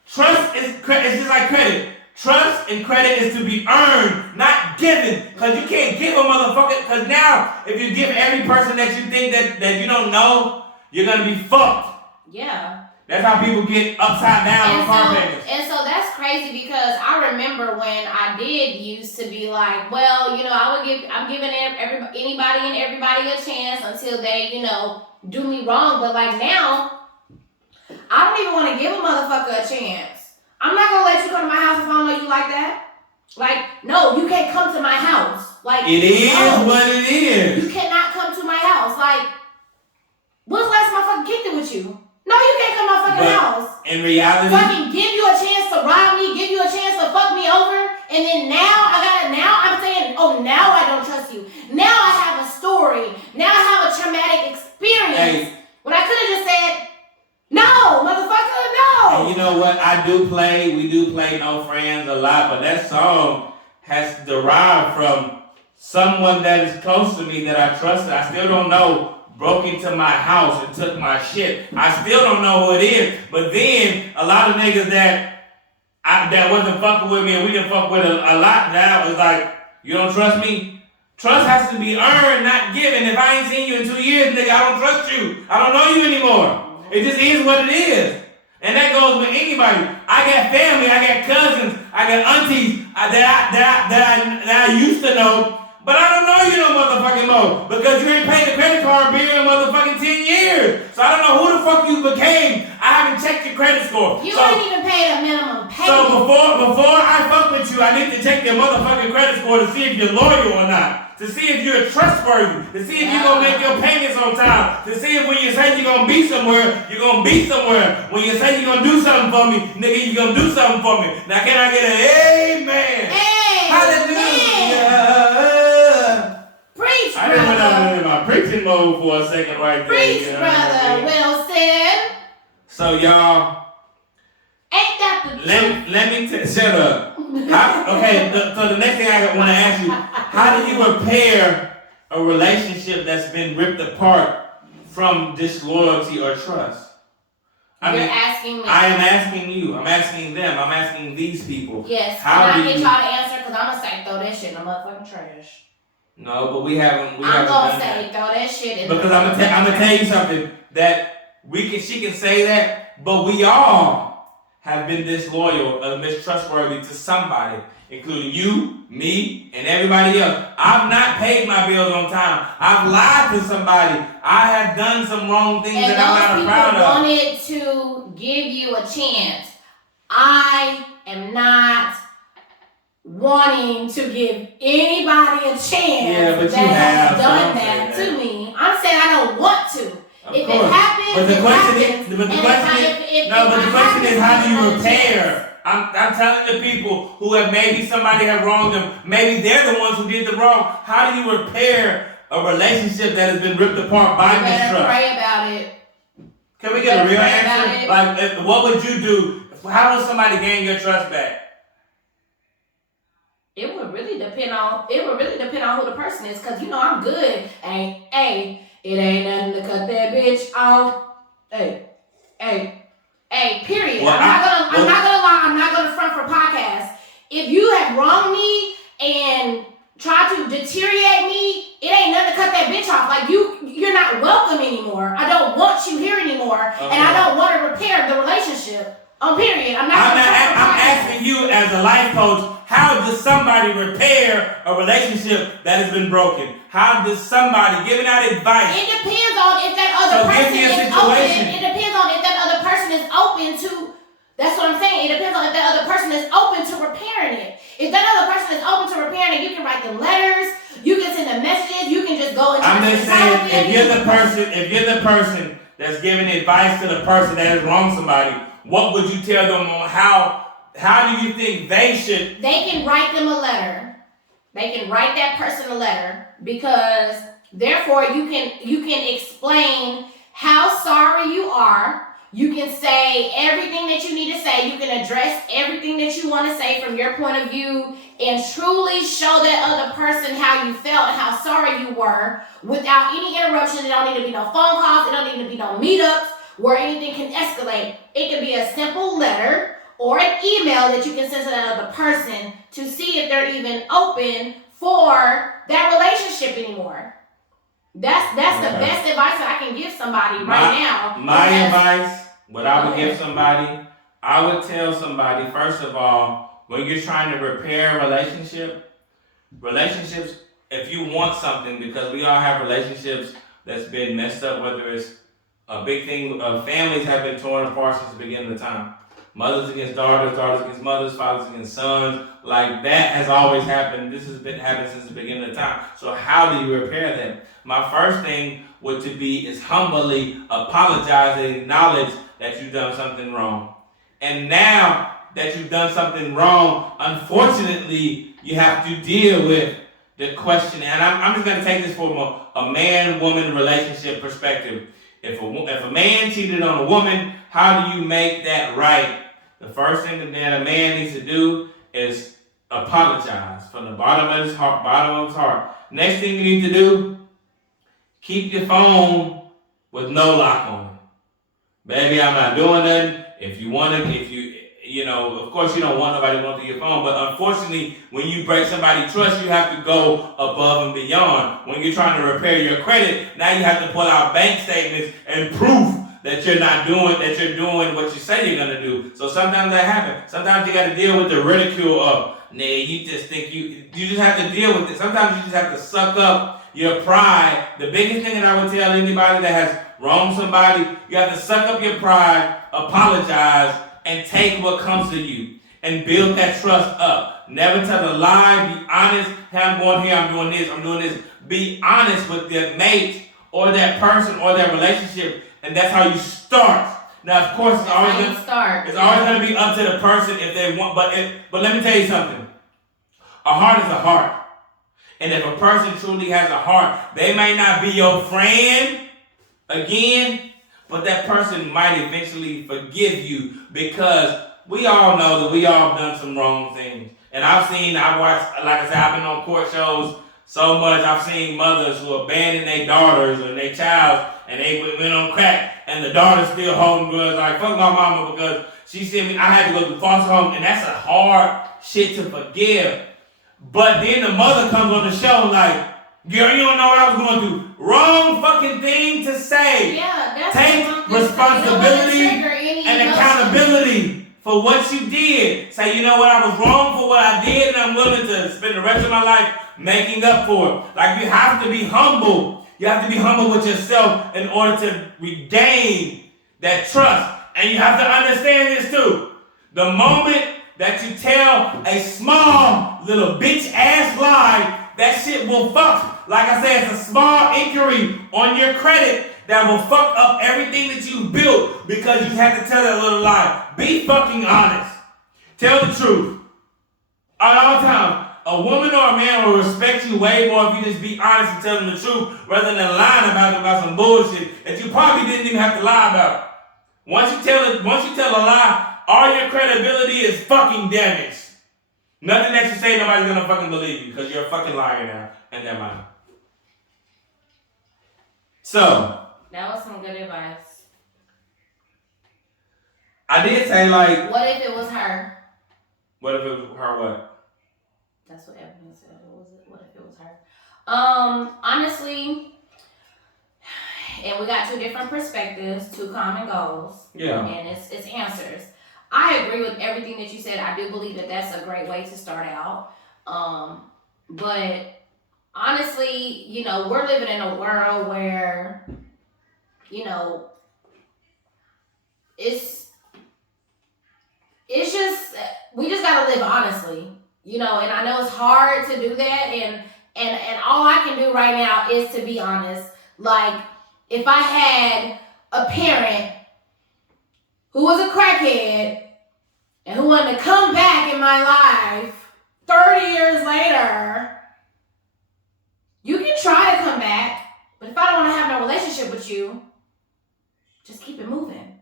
trust is it's just like credit. Trust and credit is to be earned, not given. Because you can't give a motherfucker, because now, if you give every person that you think that you don't know, you're gonna be fucked. Yeah. That's how people get upside down on car payments. And so that's crazy because I remember when I did used to be like, well, I'm giving anybody and everybody a chance until they, do me wrong. But like now, I don't even want to give a motherfucker a chance. I'm not gonna let you come to my house if I don't know you like that. Like, no, you can't come to my house. Like, it is what it is. You cannot come to my house. Like, when's the last time I fucking kicked it with you? No, you can't come to my fucking house. In reality, fucking give you a chance to rob me, give you a chance to fuck me over, and then now I'm saying, oh, now I don't trust you. Now I have a story. Now I have a traumatic experience. Hey. When I could have just said, no, motherfucker, no. And you know what? We do play No Friends a lot, but that song has derived from someone that is close to me that I trusted. I still don't know. Broke into my house and took my shit. I still don't know who it is. But then a lot of niggas that wasn't fucking with me and we didn't fuck with a lot now is like, you don't trust me? Trust has to be earned, not given. If I ain't seen you in 2 years, nigga, I don't trust you. I don't know you anymore. It just is what it is. And that goes with anybody. I got family, I got cousins, I got aunties that I used to know. But I don't know you no motherfucking more because you ain't paid the credit card bill in motherfucking 10 years. So I don't know who the fuck you became. I haven't checked your credit score. You ain't even paid a minimum payment. So before I fuck with you, I need to check your motherfucking credit score to see if you're loyal or not. To see if you're trustworthy. To see if you're gonna make your payments on time. To see if when you say you're gonna be somewhere, you're gonna be somewhere. When you say you're gonna do something for me, nigga, you're gonna do something for me. Now can I get an amen? Hey, Hallelujah. Preach, I didn't went out in my preaching mode for a second right there. Preach, brother Wilson. So y'all, ain't that the let me shut up. So the next thing I want to ask you, how do you repair a relationship that's been ripped apart from disloyalty or trust? You're asking me. I am asking you. I'm asking them. I'm asking these people. Yes. How Can do I get you? y'all to answer? Because I'm going to say throw that shit in the motherfucking trash. No, but we haven't. I'm going to say throw that shit in the because I'm gonna tell you something that she can say that, but we all have been disloyal or mistrustworthy to somebody, including you, me, and everybody else. I've not paid my bills on time. I've lied to somebody. I have done some wrong things that I'm not proud of. And those people wanted to give you a chance. I am not wanting to give anybody a chance but that has done so that to me. I'm saying I don't want to. If course. it happens, but the it question happens. is, the question is, how do you repair? I'm telling the people who have maybe somebody have wronged them, maybe they're the ones who did the wrong. How do you repair a relationship that has been ripped apart by mistrust? Pray about it. Can we get a real answer? Like, what would you do? How would somebody gain your trust back? It would really depend on who the person is, cause I'm good. Hey, it ain't nothing to cut that bitch off. Hey, period. Well, I'm not gonna lie, I'm not gonna front for podcasts. If you have wronged me and tried to deteriorate me, it ain't nothing to cut that bitch off. Like you're not welcome anymore. I don't want you here anymore, and I don't want to repair the relationship. Period. I'm asking you as a life coach, how does somebody repair a relationship that has been broken? How does somebody, giving out advice? It depends on if that other person is open. It depends on if that other person is open to, that's what I'm saying. It depends on if that other person is open to repairing it. If that other person is open to repairing it, you can write them letters, you can send them messages, you can just go and I'm just saying, if you're the person that's giving advice to the person that has wronged somebody, what would you tell them on how do you think they should? They can write them a letter. They can write that person a letter because therefore you can explain how sorry you are. You can say everything that you need to say. You can address everything that you want to say from your point of view and truly show that other person how you felt and how sorry you were without any interruption. There don't need to be no phone calls. There don't need to be no meetups where anything can escalate. It can be a simple letter or an email that you can send to that other person to see if they're even open for that relationship anymore. That's the best advice that I can give somebody right now. My advice what I would give somebody, I would tell somebody, first of all, when you're trying to repair a relationships, if you want something, because we all have relationships that's been messed up, whether it's a big thing, families have been torn apart since the beginning of time. Mothers against daughters, daughters against mothers, fathers against sons. Like that has always happened. This has been happening since the beginning of time. So how do you repair that? My first thing would to be is humbly apologize and acknowledge that you've done something wrong. And now that you've done something wrong, unfortunately, you have to deal with the question. And I'm just going to take this from a man-woman relationship perspective. If a man cheated on a woman, how do you make that right? The first thing that a man needs to do is apologize from the bottom of his heart. Next thing you need to do, keep your phone with no lock on it. Baby, I'm not doing nothing. If you want to, of course you don't want nobody going through your phone, but unfortunately, when you break somebody's trust, you have to go above and beyond. When you're trying to repair your credit, now you have to pull out bank statements and proof that you're doing what you say you're gonna do. So sometimes that happens. Sometimes you got to deal with the ridicule of, you just think you just have to deal with it. Sometimes you just have to suck up your pride. The biggest thing that I would tell anybody that has wronged somebody, you have to suck up your pride, apologize, and take what comes to you and build that trust up. Never tell a lie. Be honest. Hey, I'm going here. I'm doing this. Be honest with that mate or that person or that relationship, and that's how you start. Now, of course, it's always going to be up to the person if they want. But let me tell you something. A heart is a heart, and if a person truly has a heart, they may not be your friend again, but that person might eventually forgive you, because we all know that we all done some wrong things. And I've watched, like I said, I've been on court shows so much. I've seen mothers who abandoned their daughters or their child, and they went on crack, and the daughter still holding grudge, like, fuck my mama because she sent me, I had to go to foster home, and that's a hard shit to forgive. But then the mother comes on the show like, girl, you don't know what I was going through. Wrong fucking thing to say. Yeah, that's take responsibility and accountability for what you did. Say, you know what, I was wrong for what I did, and I'm willing to spend the rest of my life making up for it. Like, you have to be humble. You have to be humble with yourself in order to regain that trust. And you have to understand this too. The moment that you tell a small little bitch ass lie, that shit will fuck. Like I said, it's a small inquiry on your credit that will fuck up everything that you built because you had to tell that little lie. Be fucking honest. Tell the truth. At all times. A woman or a man will respect you way more if you just be honest and tell them the truth rather than lying about some bullshit that you probably didn't even have to lie about. Once you tell a lie, all your credibility is fucking damaged. Nothing that you say, nobody's gonna fucking believe you because you're a fucking liar now in their mind. So that was some good advice. I did say, like, what if it was her? What if it was her? What? That's what Evelyn said. What if it was her? Honestly, and we got two different perspectives, two common goals. Yeah. And it's answers. I agree with everything that you said. I do believe that that's a great way to start out. But honestly, we're living in a world where, it's just, we just gotta live honestly, and I know it's hard to do that, and all I can do right now is to be honest. Like, if I had a parent who was a crackhead and who wanted to come back in my life 30 years later, you can try to come back, but if I don't want to have no relationship with you, just keep it moving.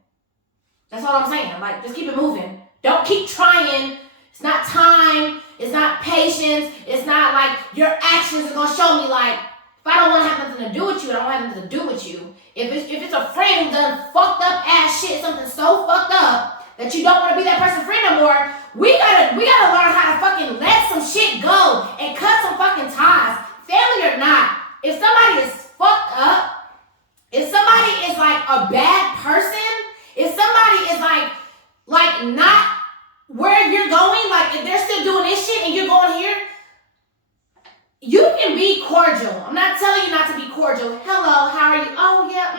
That's all I'm saying. Like, just keep it moving. Don't keep trying. It's not time. It's not patience. It's not like your actions are going to show me, like, if I don't want to have nothing to do with you, I don't want nothing to do with you. If it's a friend who done fucked up ass shit, something so fucked up that you don't want to be that person's friend no more, we gotta learn how to fucking let some shit go and cut some fucking ties, family or not. If somebody is fucked up, if somebody is like a bad person, If somebody is like not where you're going, like if they're still doing this shit and you're going here, you can be cordial. I'm not telling you not to be cordial. Hello, how are you? Oh yeah,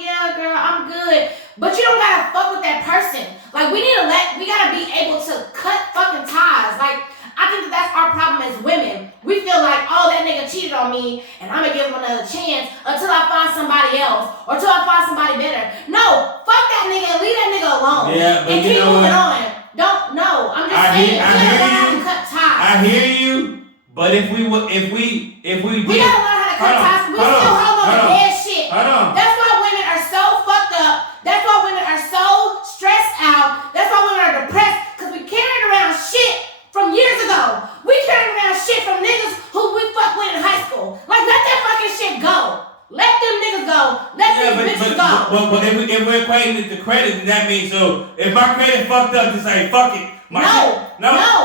yeah, girl, I'm good. But you don't gotta fuck with that person. Like we gotta be able to cut fucking ties. Like I think that's our problem as women. We feel like, oh, that nigga cheated on me and I'm gonna give him another chance until I find somebody else or until I find somebody better. No, fuck that nigga and leave that nigga alone. Yeah, but and you keep know moving what? on. Don't know. I'm just saying, we gotta learn how to cut ties. I hear you, but if we We gotta learn how to cut ties. We still hold on to bad shit. That's why women are so fucked up. That's why women are so stressed out. That's why women are depressed because we carried around shit from years ago. We carried around shit from niggas who we fucked with in high school. Like, let that fucking shit go. Let them niggas go. Let these bitches go. But if we're equating it to credit, then that means so if my credit fucked up, just say fuck it. No.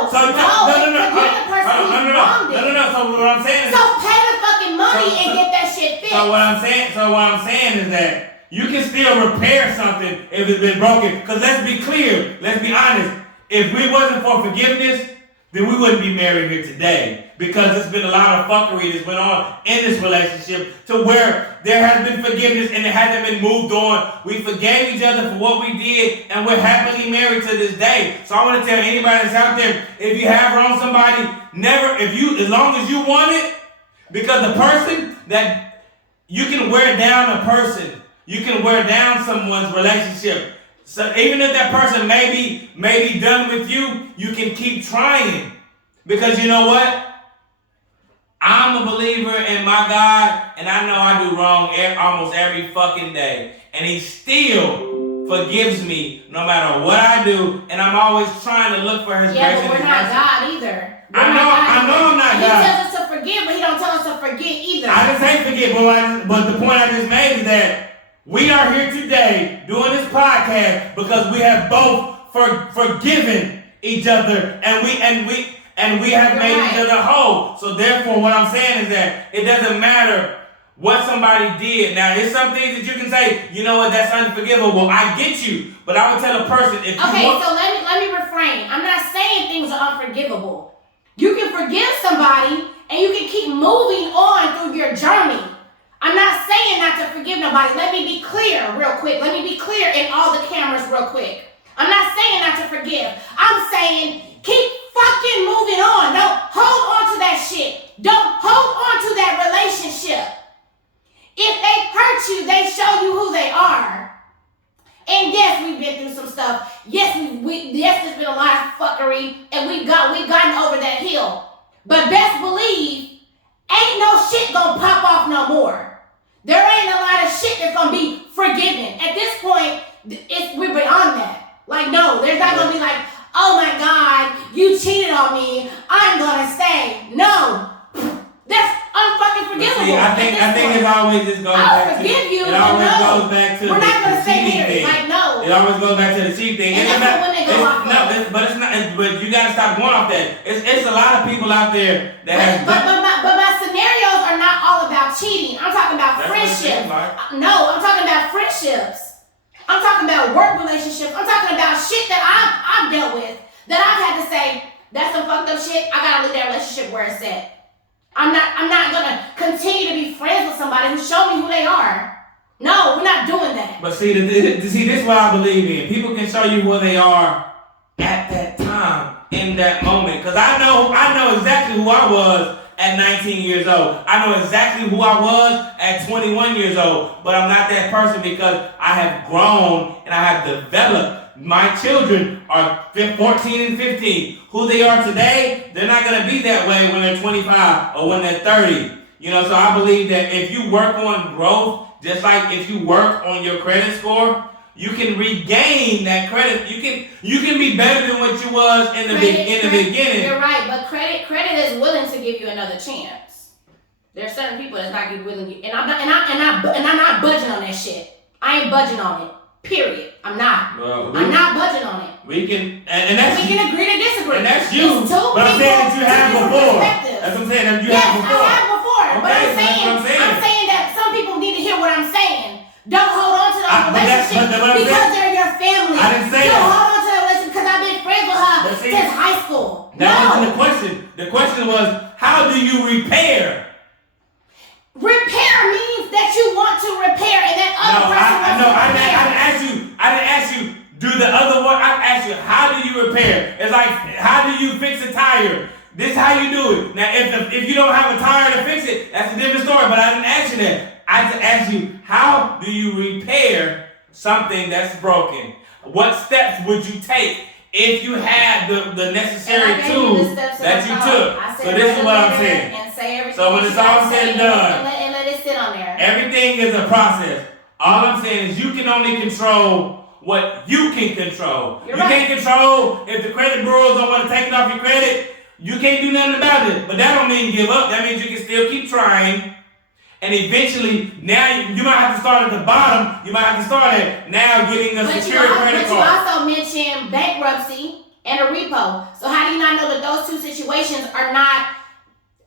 So what I'm saying is so pay the fucking money and get that shit fixed. So what I'm saying is that you can still repair something if it's been broken. Because let's be clear, let's be honest. If we wasn't for forgiveness, then we wouldn't be married here today. Because there's been a lot of fuckery that's went on in this relationship to where there has been forgiveness and it hasn't been moved on. We forgave each other for what we did and we're happily married to this day. So I want to tell anybody that's out there, if you have wronged somebody, as long as you want it, because the person that you can wear down a person, you can wear down someone's relationship. So even if that person may be done with you, you can keep trying. Because you know what? I'm a believer in my God, and I know I do wrong almost every fucking day. And he still forgives me no matter what I do, and I'm always trying to look for his grace and his mercy. Yeah, but we're not God either. I know I'm not God. He tells us to forgive, but he don't tell us to forget either. I didn't say forget, but the point I just made is that we are here today doing this podcast because we have both forgiven each other, and we have made each other whole. So therefore, what I'm saying is that it doesn't matter what somebody did. Now, there's some things that you can say, you know what, that's unforgivable. I get you, but I would tell a person if okay, you want. So let me refrain. I'm not saying things are unforgivable. You can forgive somebody and you can keep moving on through your journey. I'm not saying not to forgive nobody. Let me be clear real quick. Let me be clear in all the cameras real quick. I'm not saying not to forgive. I'm saying keep fucking moving on. Don't hold on to that shit. Don't hold on to that relationship. If they hurt you, they show you who they are. And yes, we've been through some stuff. Yes, there's been a lot of fuckery, and we've gotten over that hill. But best believe, ain't no shit gonna pop off no more. There ain't a lot of shit that's gonna be forgiven. At this point, we're beyond that. Like, no, there's not gonna be like, oh my God, you cheated on me, I'm gonna stay. No, that's unfucking forgivable. See, I think it always just goes back to we're not gonna stay married. Like, no. It always goes back to the cheat thing. And that's when they go off. But you gotta stop going off that. It's a lot of people out there that but my scenarios are not all about cheating. I'm talking about friendships. No, I'm talking about friendships. I'm talking about work relationships. I'm talking about shit that I've dealt with. That I've had to say, that's some fucked up shit. I gotta leave that relationship where it's at. I'm not gonna continue to be friends with somebody who showed me who they are. No, we're not doing that. But see, this is what I believe in. People can show you who they are at that time, in that moment. Because I know exactly who I was at 19 years old. I know exactly who I was at 21 years old. But I'm not that person because I have grown and I have developed. My children are 14 and 15. Who they are today, they're not going to be that way when they're 25 or when they're 30. You know, so I believe that if you work on growth, just like if you work on your credit score, you can regain that credit. You can be better than what you was in the beginning. You're right, but credit is willing to give you another chance. There's certain people that's not willing, and I'm not budging on that shit. I ain't budging on it. Period. I'm not. I'm not budging on it. We can agree to disagree. And that's you. But I'm saying that you have before. That's what I'm saying. That you have before. Yes, I have before. Okay, but I'm saying that some people need to hear what I'm saying. Don't hold on to those relationships relationship because they're your family. I didn't say you that. Hold on to the relationship because I've been friends with her since high school. That wasn't the question. The question was, how do you repair? Repair means that you want to repair and that other person wants to repair. I didn't ask you, do the other one. I asked you, how do you repair? It's like, how do you fix a tire? This is how you do it. Now, if you don't have a tire to fix it, that's a different story, but I didn't ask you that. I just asked you, how do you repair something that's broken? What steps would you take if you had the necessary tools that you took? So this is what I'm saying. So when it's all said and done, and let it sit on there. Everything is a process. All I'm saying is you can only control what you can control. You can't control if the credit bureaus don't want to take it off your credit. You can't do nothing about it. But that don't mean give up. That means you can still keep trying. And eventually, now you might have to start at the bottom. You might have to start at now getting a secure credit card. But you also mentioned bankruptcy and a repo. So how do you not know that those two situations are not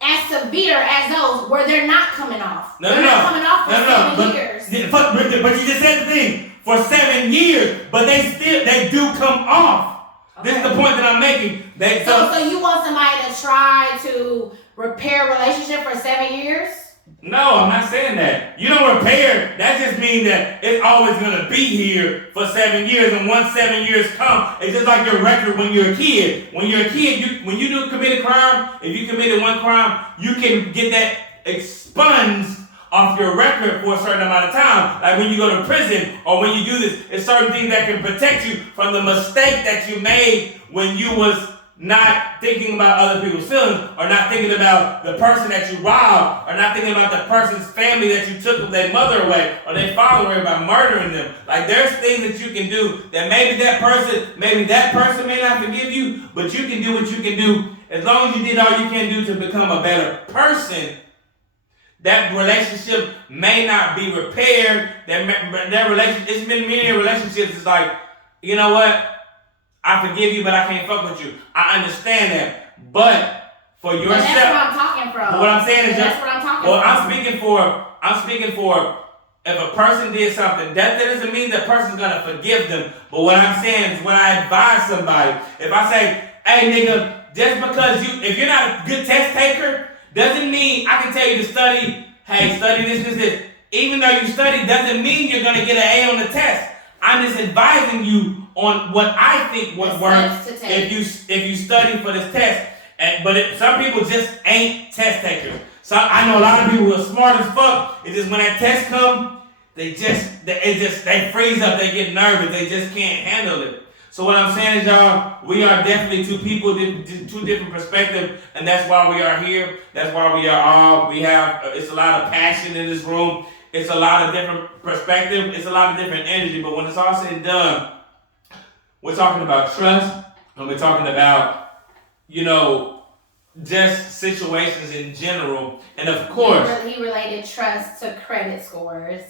as severe as those where they're not coming off? They're not coming off for 7 years. But you just said the thing. For 7 years, but they do come off. Okay. This is the point that I'm making. So you want somebody to try to repair a relationship for 7 years? No, I'm not saying that. You don't repair. That just means that it's always gonna be here for 7 years, and once 7 years come, it's just like your record when you're a kid. When you're a kid, when you do commit a crime, if you committed one crime, you can get that expunged off your record for a certain amount of time. Like when you go to prison or when you do this, it's certain things that can protect you from the mistake that you made when you was not thinking about other people's feelings, or not thinking about the person that you robbed, or not thinking about the person's family that you took their mother away or their father away by murdering them. Like there's things that you can do that maybe that person may not forgive you, but you can do what you can do. As long as you did all you can do to become a better person, that relationship may not be repaired. That relationship, it's been many relationships. It's like, you know what? I forgive you, but I can't fuck with you. I understand that, but for yourself, that's where I'm talking from. What I'm saying is that's what I'm talking from. I'm speaking for. If a person did something, that doesn't mean that person's gonna forgive them. But what I'm saying is, when I advise somebody, if I say, "Hey, nigga, just because if you're not a good test taker, doesn't mean I can tell you to study. Hey, study this. Even though you study, doesn't mean you're gonna get an A on the test. I'm just advising you on what I think would work if you study for this test. But some people just ain't test takers. So I know a lot of people who are smart as fuck. It's just when that test come, they freeze up. They get nervous. They just can't handle it. So what I'm saying is, y'all, we are definitely two people, two different perspectives, and that's why we are here. That's why we are all. It's a lot of passion in this room. It's a lot of different perspective. It's a lot of different energy. But when it's all said and done, we're talking about trust, and we're talking about, just situations in general. And of course, he related trust to credit scores.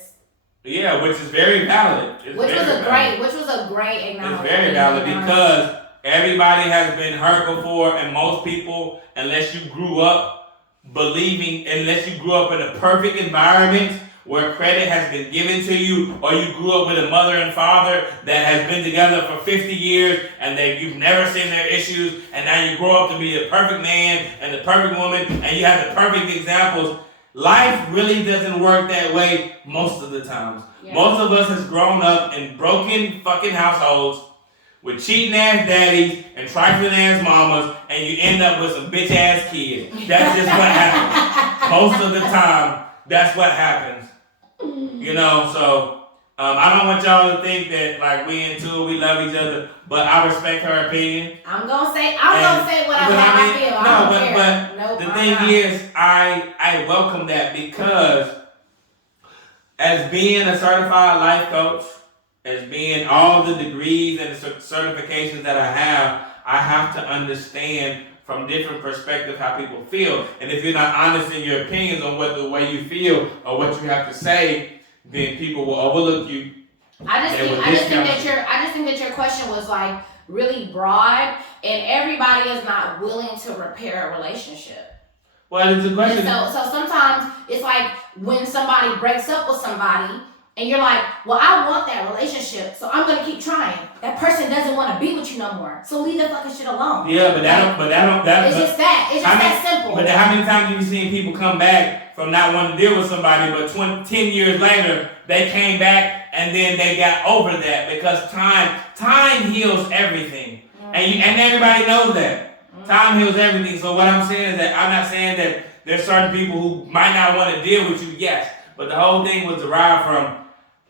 Yeah, which is very valid. Which was a great acknowledgement. It's very valid because everybody has been hurt before, and most people, unless you grew up in a perfect environment where credit has been given to you, or you grew up with a mother and father that has been together for 50 years and you've never seen their issues, and now you grow up to be the perfect man and the perfect woman, and you have the perfect examples. Life really doesn't work that way most of the times. Yeah. Most of us has grown up in broken fucking households with cheating ass daddies and trifling ass mamas, and you end up with some bitch ass kids. That's just what happens. Most of the time, that's what happens. So I don't want y'all to think that like we into it, we love each other, but I respect her opinion. I'm gonna say what I feel. But the thing is, I welcome that, because as being a certified life coach, as being all the degrees and the certifications that I have to understand from different perspectives how people feel. And if you're not honest in your opinions on what the way you feel or what you have to say, then people will overlook you. I just think that your question was like really broad, and everybody is not willing to repair a relationship. Well, it's a question. So sometimes it's like when somebody breaks up with somebody, and you're like, well, I want that relationship, so I'm gonna keep trying. That person doesn't want to be with you no more, so leave that fucking shit alone. Yeah, but it's just that. It's just that simple. But how many times have you seen people come back from not wanting to deal with somebody, but 10 years later, they came back and then they got over that because time heals everything. And everybody knows that. Time heals everything. So what I'm saying is that I'm not saying that there's certain people who might not want to deal with you, yes. But the whole thing was derived from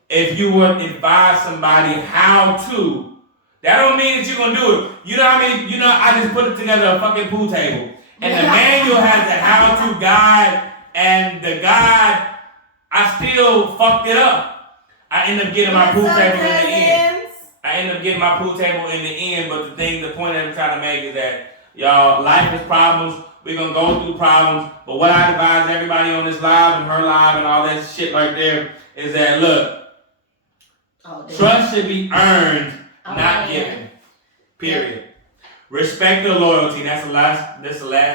if you would advise somebody how to. That don't mean that you're gonna do it. You know what I mean? You know, I just put it together a fucking pool table. And the manual has the how to guide, and the guide, I still fucked it up. I end up getting my pool table in the end. But the point that I'm trying to make is that y'all, life is problems. We're gonna go through problems. But what I advise everybody on this live and her live and all that shit right there is that look, trust should be earned, not given. Period. Yep. Respect or loyalty. That's the last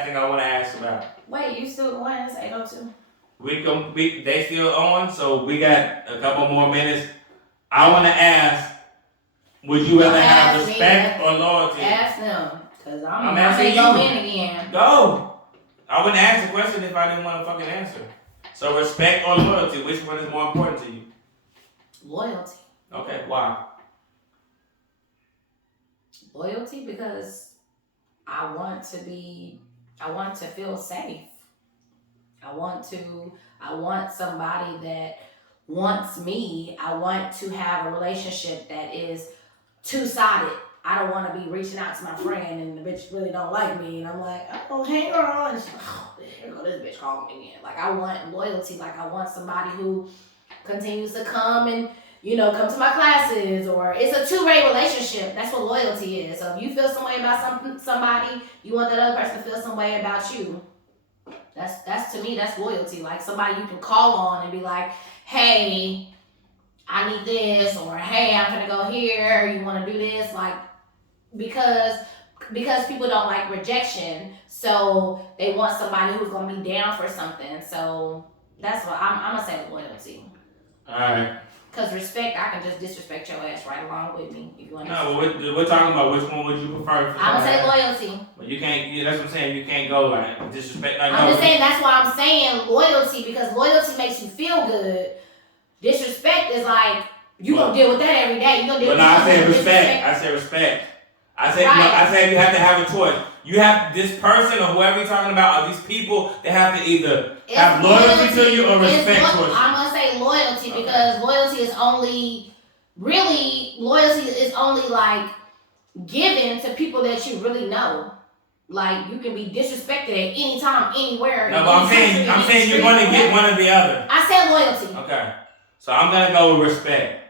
thing I want to ask about. Wait, you still going? It's 8:02. They still on, so we got a couple more minutes. I want to ask, would you rather have respect or loyalty? Ask them, because I'm asking go in again. Go. I wouldn't ask the question if I didn't want to fucking answer. So respect or loyalty, which one is more important to you? Loyalty. Okay, why? Loyalty because I want to feel safe. I want somebody that wants me. I want to have a relationship that is two-sided. I don't want to be reaching out to my friend and the bitch really don't like me and I'm like, oh, hey girl, and she's like, oh, here go this bitch calling me again. Like I want loyalty. Like I want somebody who continues to come and come to my classes, or it's a two-way relationship. That's what loyalty is. So if you feel some way about somebody, you want that other person to feel some way about you. That's to me, that's loyalty. Like somebody you can call on and be like, hey, I need this, or hey, I'm gonna go here. You want to do this, like because people don't like rejection, so they want somebody who's gonna be down for something. So that's what I'm gonna say loyalty. All right. Because respect, I can just disrespect your ass right along with me if you want to. No, we're talking about which one would you prefer? I'm gonna say loyalty. But you can't. Yeah, that's what I'm saying. You can't go like disrespect. Like, I'm just saying that's why I'm saying loyalty, because loyalty makes you feel good. Disrespect is like you gonna deal with that every day. You gonna deal with I said respect. I said respect. I said I said you have to have a choice. You have this person or whoever you're talking about, or these people, they have to either have loyalty to you or respect towards you. I'm gonna say loyalty because loyalty is only like given to people that you really know. Like you can be disrespected at any time, anywhere. No, but I'm saying you're going to get one or the other. I said loyalty. Okay, so I'm gonna go with respect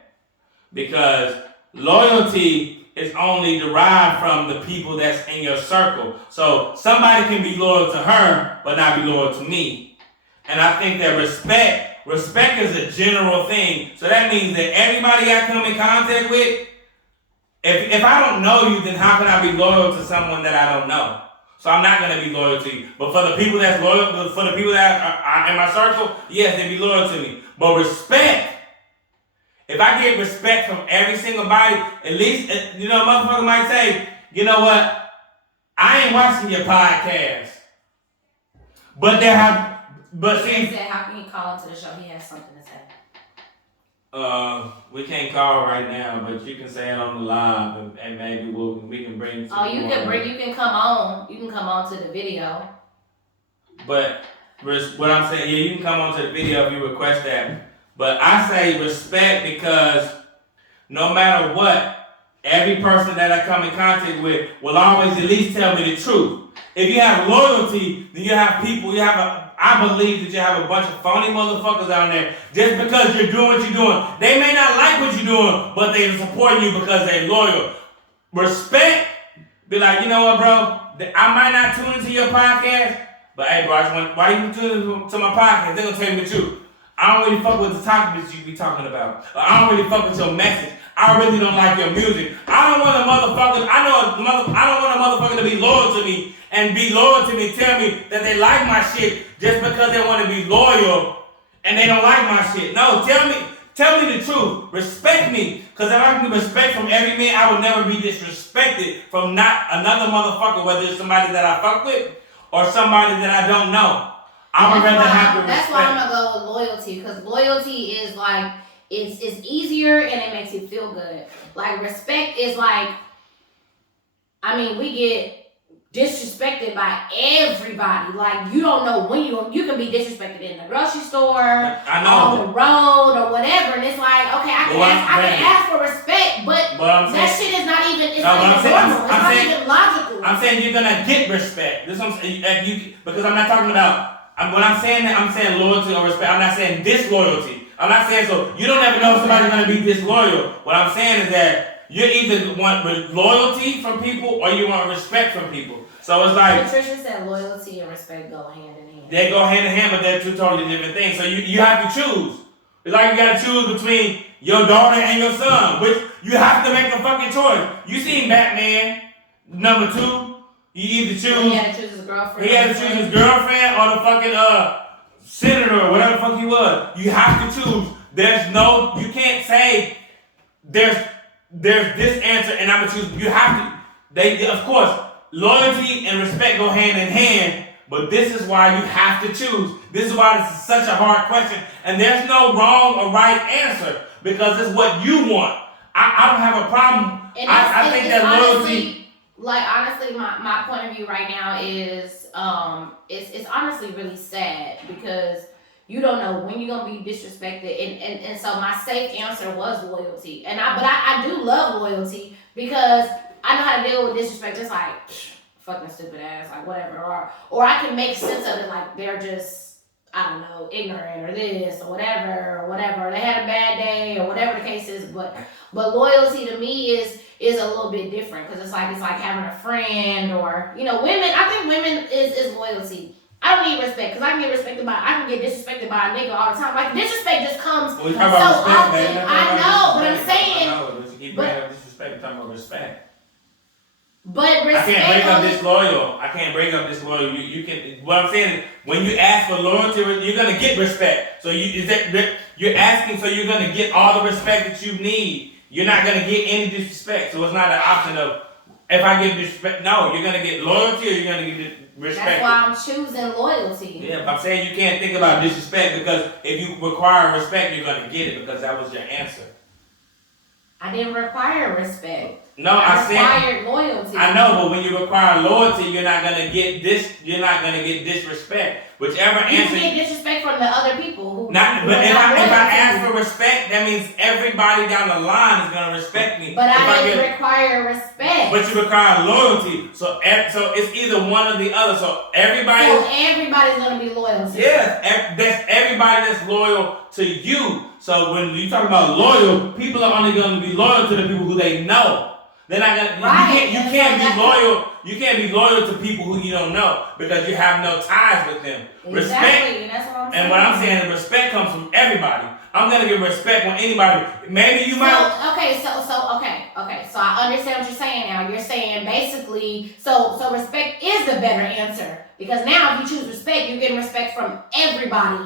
because loyalty is only derived from the people that's in your circle. So somebody can be loyal to her, but not be loyal to me. And I think that respect is a general thing. So that means that everybody I come in contact with, if I don't know you, then how can I be loyal to someone that I don't know? So I'm not going to be loyal to you. But for the people that's loyal, for the people that are in my circle, yes, they be loyal to me. But respect, if I get respect from every single body, at least, motherfucker might say, you know what? I ain't watching your podcast. But see. He said, how can he call into the show? He has something to say. We can't call right now, but you can say it on the live, and maybe we can bring. You can come on. You can come on to the video. But what I'm saying, yeah, you can come on to the video if you request that. But I say respect because no matter what, every person that I come in contact with will always at least tell me the truth. If you have loyalty, then you have people. I believe that you have a bunch of phony motherfuckers out there just because you're doing what you're doing. They may not like what you're doing, but they're supporting you because they're loyal. Respect, be like, you know what, bro? I might not tune into your podcast, but hey, bro, why you tune to my podcast? They're gonna tell me the truth. I don't really fuck with the topics you be talking about. I don't really fuck with your message. I really don't like your music. I don't want a motherfucker to be loyal to me and be loyal to me, tell me that they like my shit just because they want to be loyal and they don't like my shit. No, tell tell me the truth. Respect me. Because if I can get respect from every man, I would never be disrespected from not another motherfucker, whether it's somebody that I fuck with or somebody that I don't know. I would rather have the respect. That's why I'm going to go with loyalty. Because loyalty is like, it's easier and it makes you feel good. Like, respect is like, I mean, we get disrespected by everybody. Like, you don't know when you can be disrespected in the grocery store, on the road, or whatever. And it's like, okay, I can ask for respect, but that shit is not even, it's not even normal. It's not even logical. I'm saying you're gonna get respect. This is what I'm saying, because I'm not talking about, when I'm saying that, I'm saying loyalty or respect. I'm not saying disloyalty. I'm not saying so you don't ever know if somebody's gonna be disloyal. What I'm saying is that you either want loyalty from people or you want respect from people. So it's like Patricia said loyalty and respect go hand in hand. They go hand in hand, but they're two totally different things. So you have to choose. It's like you gotta choose between your daughter and your son, which you have to make a fucking choice. You seen Batman #2? You either choose. He had to choose his girlfriend. He had to choose his girlfriend or the fucking senator or whatever the fuck he was. You have to choose. You can't say there's this answer and I'm gonna choose. You have to. Of course, loyalty and respect go hand in hand, but this is why you have to choose. This is why this is such a hard question, and there's no wrong or right answer because it's what you want. I don't have a problem. I think that loyalty. Honestly, my point of view right now is it's honestly really sad because you don't know when you're gonna be disrespected, and so my safe answer was loyalty, but I do love loyalty because I know how to deal with disrespect. It's like fucking stupid ass, like whatever, or I can make sense of it, like they're just, I don't know, ignorant or this or whatever. They had a bad day or whatever the case is, but loyalty to me is a little bit different because it's like having a friend or women. I think women is loyalty. I don't need respect because I can get disrespected by a nigga all the time. Like disrespect just comes so often. I know, but I'm saying. I know, but you keep bringing up disrespect. You're talking about respect. But respect. I can't break up disloyal. You can. What I'm saying is, when you ask for loyalty, you're gonna get respect. So you're asking, so you're gonna get all the respect that you need. You're not gonna get any disrespect. So it's not an option of if I get disrespect. No, you're gonna get loyalty or you're gonna get respect. That's why I'm choosing loyalty. Yeah, but I'm saying you can't think about disrespect because if you require respect, you're gonna get it because that was your answer. I didn't require respect. No, I required loyalty. I know, but when you require loyalty, you're not gonna get disrespect. Whichever answer. You get disrespect from the other people. If I ask for respect, that means everybody down the line is gonna respect me. But I didn't require respect. But you require loyalty, so it's either one or the other. So everybody's gonna be loyal to you. Yes, that's everybody that's loyal to you. So when you talk about loyal, people are only gonna be loyal to the people who they know. They're not gonna. Right. You can't be loyal. You can't be loyal to people who you don't know because you have no ties with them. Exactly, respect, that's what I'm saying. and what I'm saying is respect comes from everybody. I'm gonna give respect when anybody. Maybe you might. Okay. So I understand what you're saying now. You're saying basically, so respect is the better answer because now if you choose respect, you're getting respect from everybody.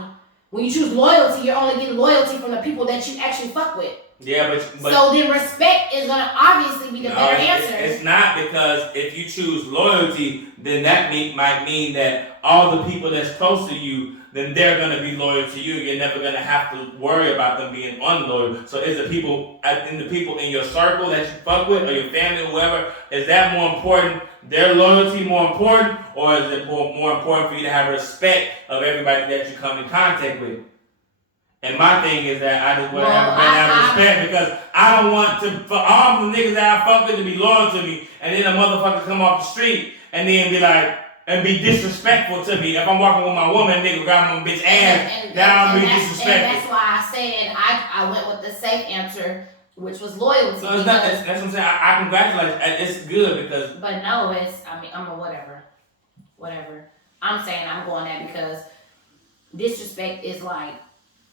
When you choose loyalty, you're only getting loyalty from the people that you actually fuck with. Yeah, but so then respect is gonna obviously be the better answer. It's not because if you choose loyalty, then that might mean that all the people that's close to you, then they're gonna be loyal to you. You're never gonna have to worry about them being unloyal. So is the people in your circle that you fuck with, or your family, whoever, is that more important? Their loyalty more important, or is it more important for you to have respect of everybody that you come in contact with? And my thing is that I just want to have respect because I don't want for all the niggas that I fuck with to be loyal to me, and then a motherfucker come off the street and then be like, and be disrespectful to me. If I'm walking with my woman, nigga grab my bitch ass, I'll be disrespectful. And that's why I said I went with the safe answer, which was loyalty. No, that's what I'm saying. I congratulate you. It's good because. But no, I'm a whatever. I'm saying I'm going that because disrespect is like.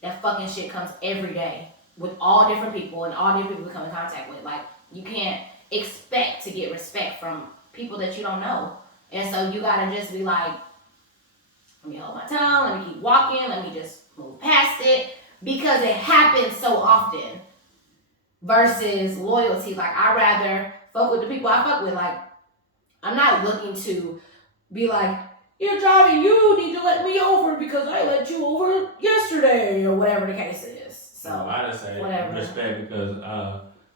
That fucking shit comes every day with all different people and all different people we come in contact with. Like, you can't expect to get respect from people that you don't know. And so you gotta just be like, let me hold my tongue, let me keep walking, let me just move past it. because it happens so often versus loyalty. Like, I'd rather fuck with the people I fuck with. Like, I'm not looking to be like, you're driving, you need to let me over because I let you over yesterday, or whatever the case is. So, I just say whatever. respect because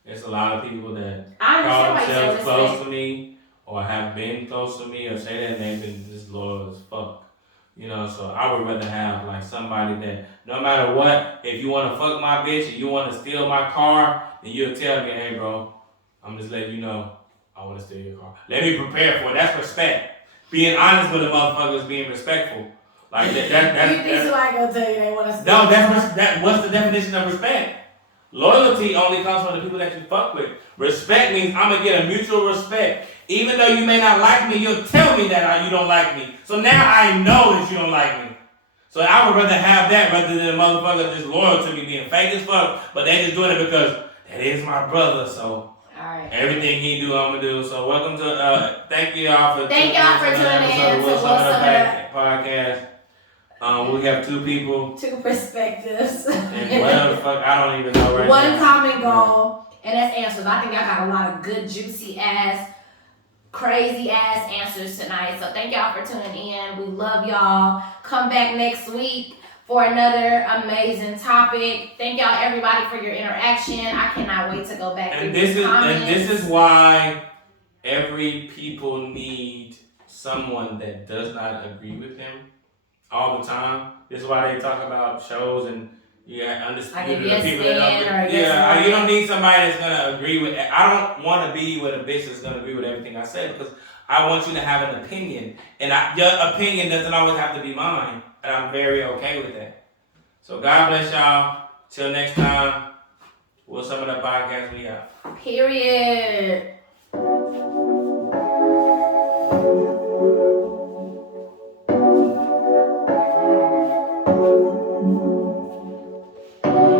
there's a lot of people that I call understand why you say themselves close respect. to me or have been close to me or say that they've been just loyal as fuck. You know, so I would rather have like somebody that no matter what, if you want to fuck my bitch and you want to steal my car, then you'll tell me, hey bro, I'm just letting you know I want to steal your car. Let me prepare for it. That's respect. Being honest with a motherfucker is being respectful. Like You think somebody gonna tell you they want to steal? no, what's the definition of respect? Loyalty only comes from the people that you fuck with. Respect means I'm gonna get a mutual respect. Even though you may not like me, you'll tell me that you don't like me. So now I know that you don't like me. So I would rather have that rather than a motherfucker just loyal to me being fake as fuck, but they just doing it because that is my brother. So everything he do, I'm gonna do. So welcome to thank you y'all for tuning in to What's Up in the podcast. We have two people. Two perspectives. And whatever the fuck, I don't even know right One now. common goal, and that's answers. I think I got a lot of good, juicy ass, crazy ass answers tonight. So thank y'all for tuning in. We love y'all. Come back next week for another amazing topic. Thank y'all everybody for your interaction. I cannot wait to go back through these comments. And this is why every people need someone that does not agree with them all the time. This is why they talk about shows and undisputed like people that you don't need somebody that's gonna agree with. I don't want to be with a bitch that's gonna agree with everything I say because I want you to have an opinion, and your opinion doesn't always have to be mine, and I'm very okay with that. So God bless y'all. Till next time, we'll sum it up podcast. We out. Period.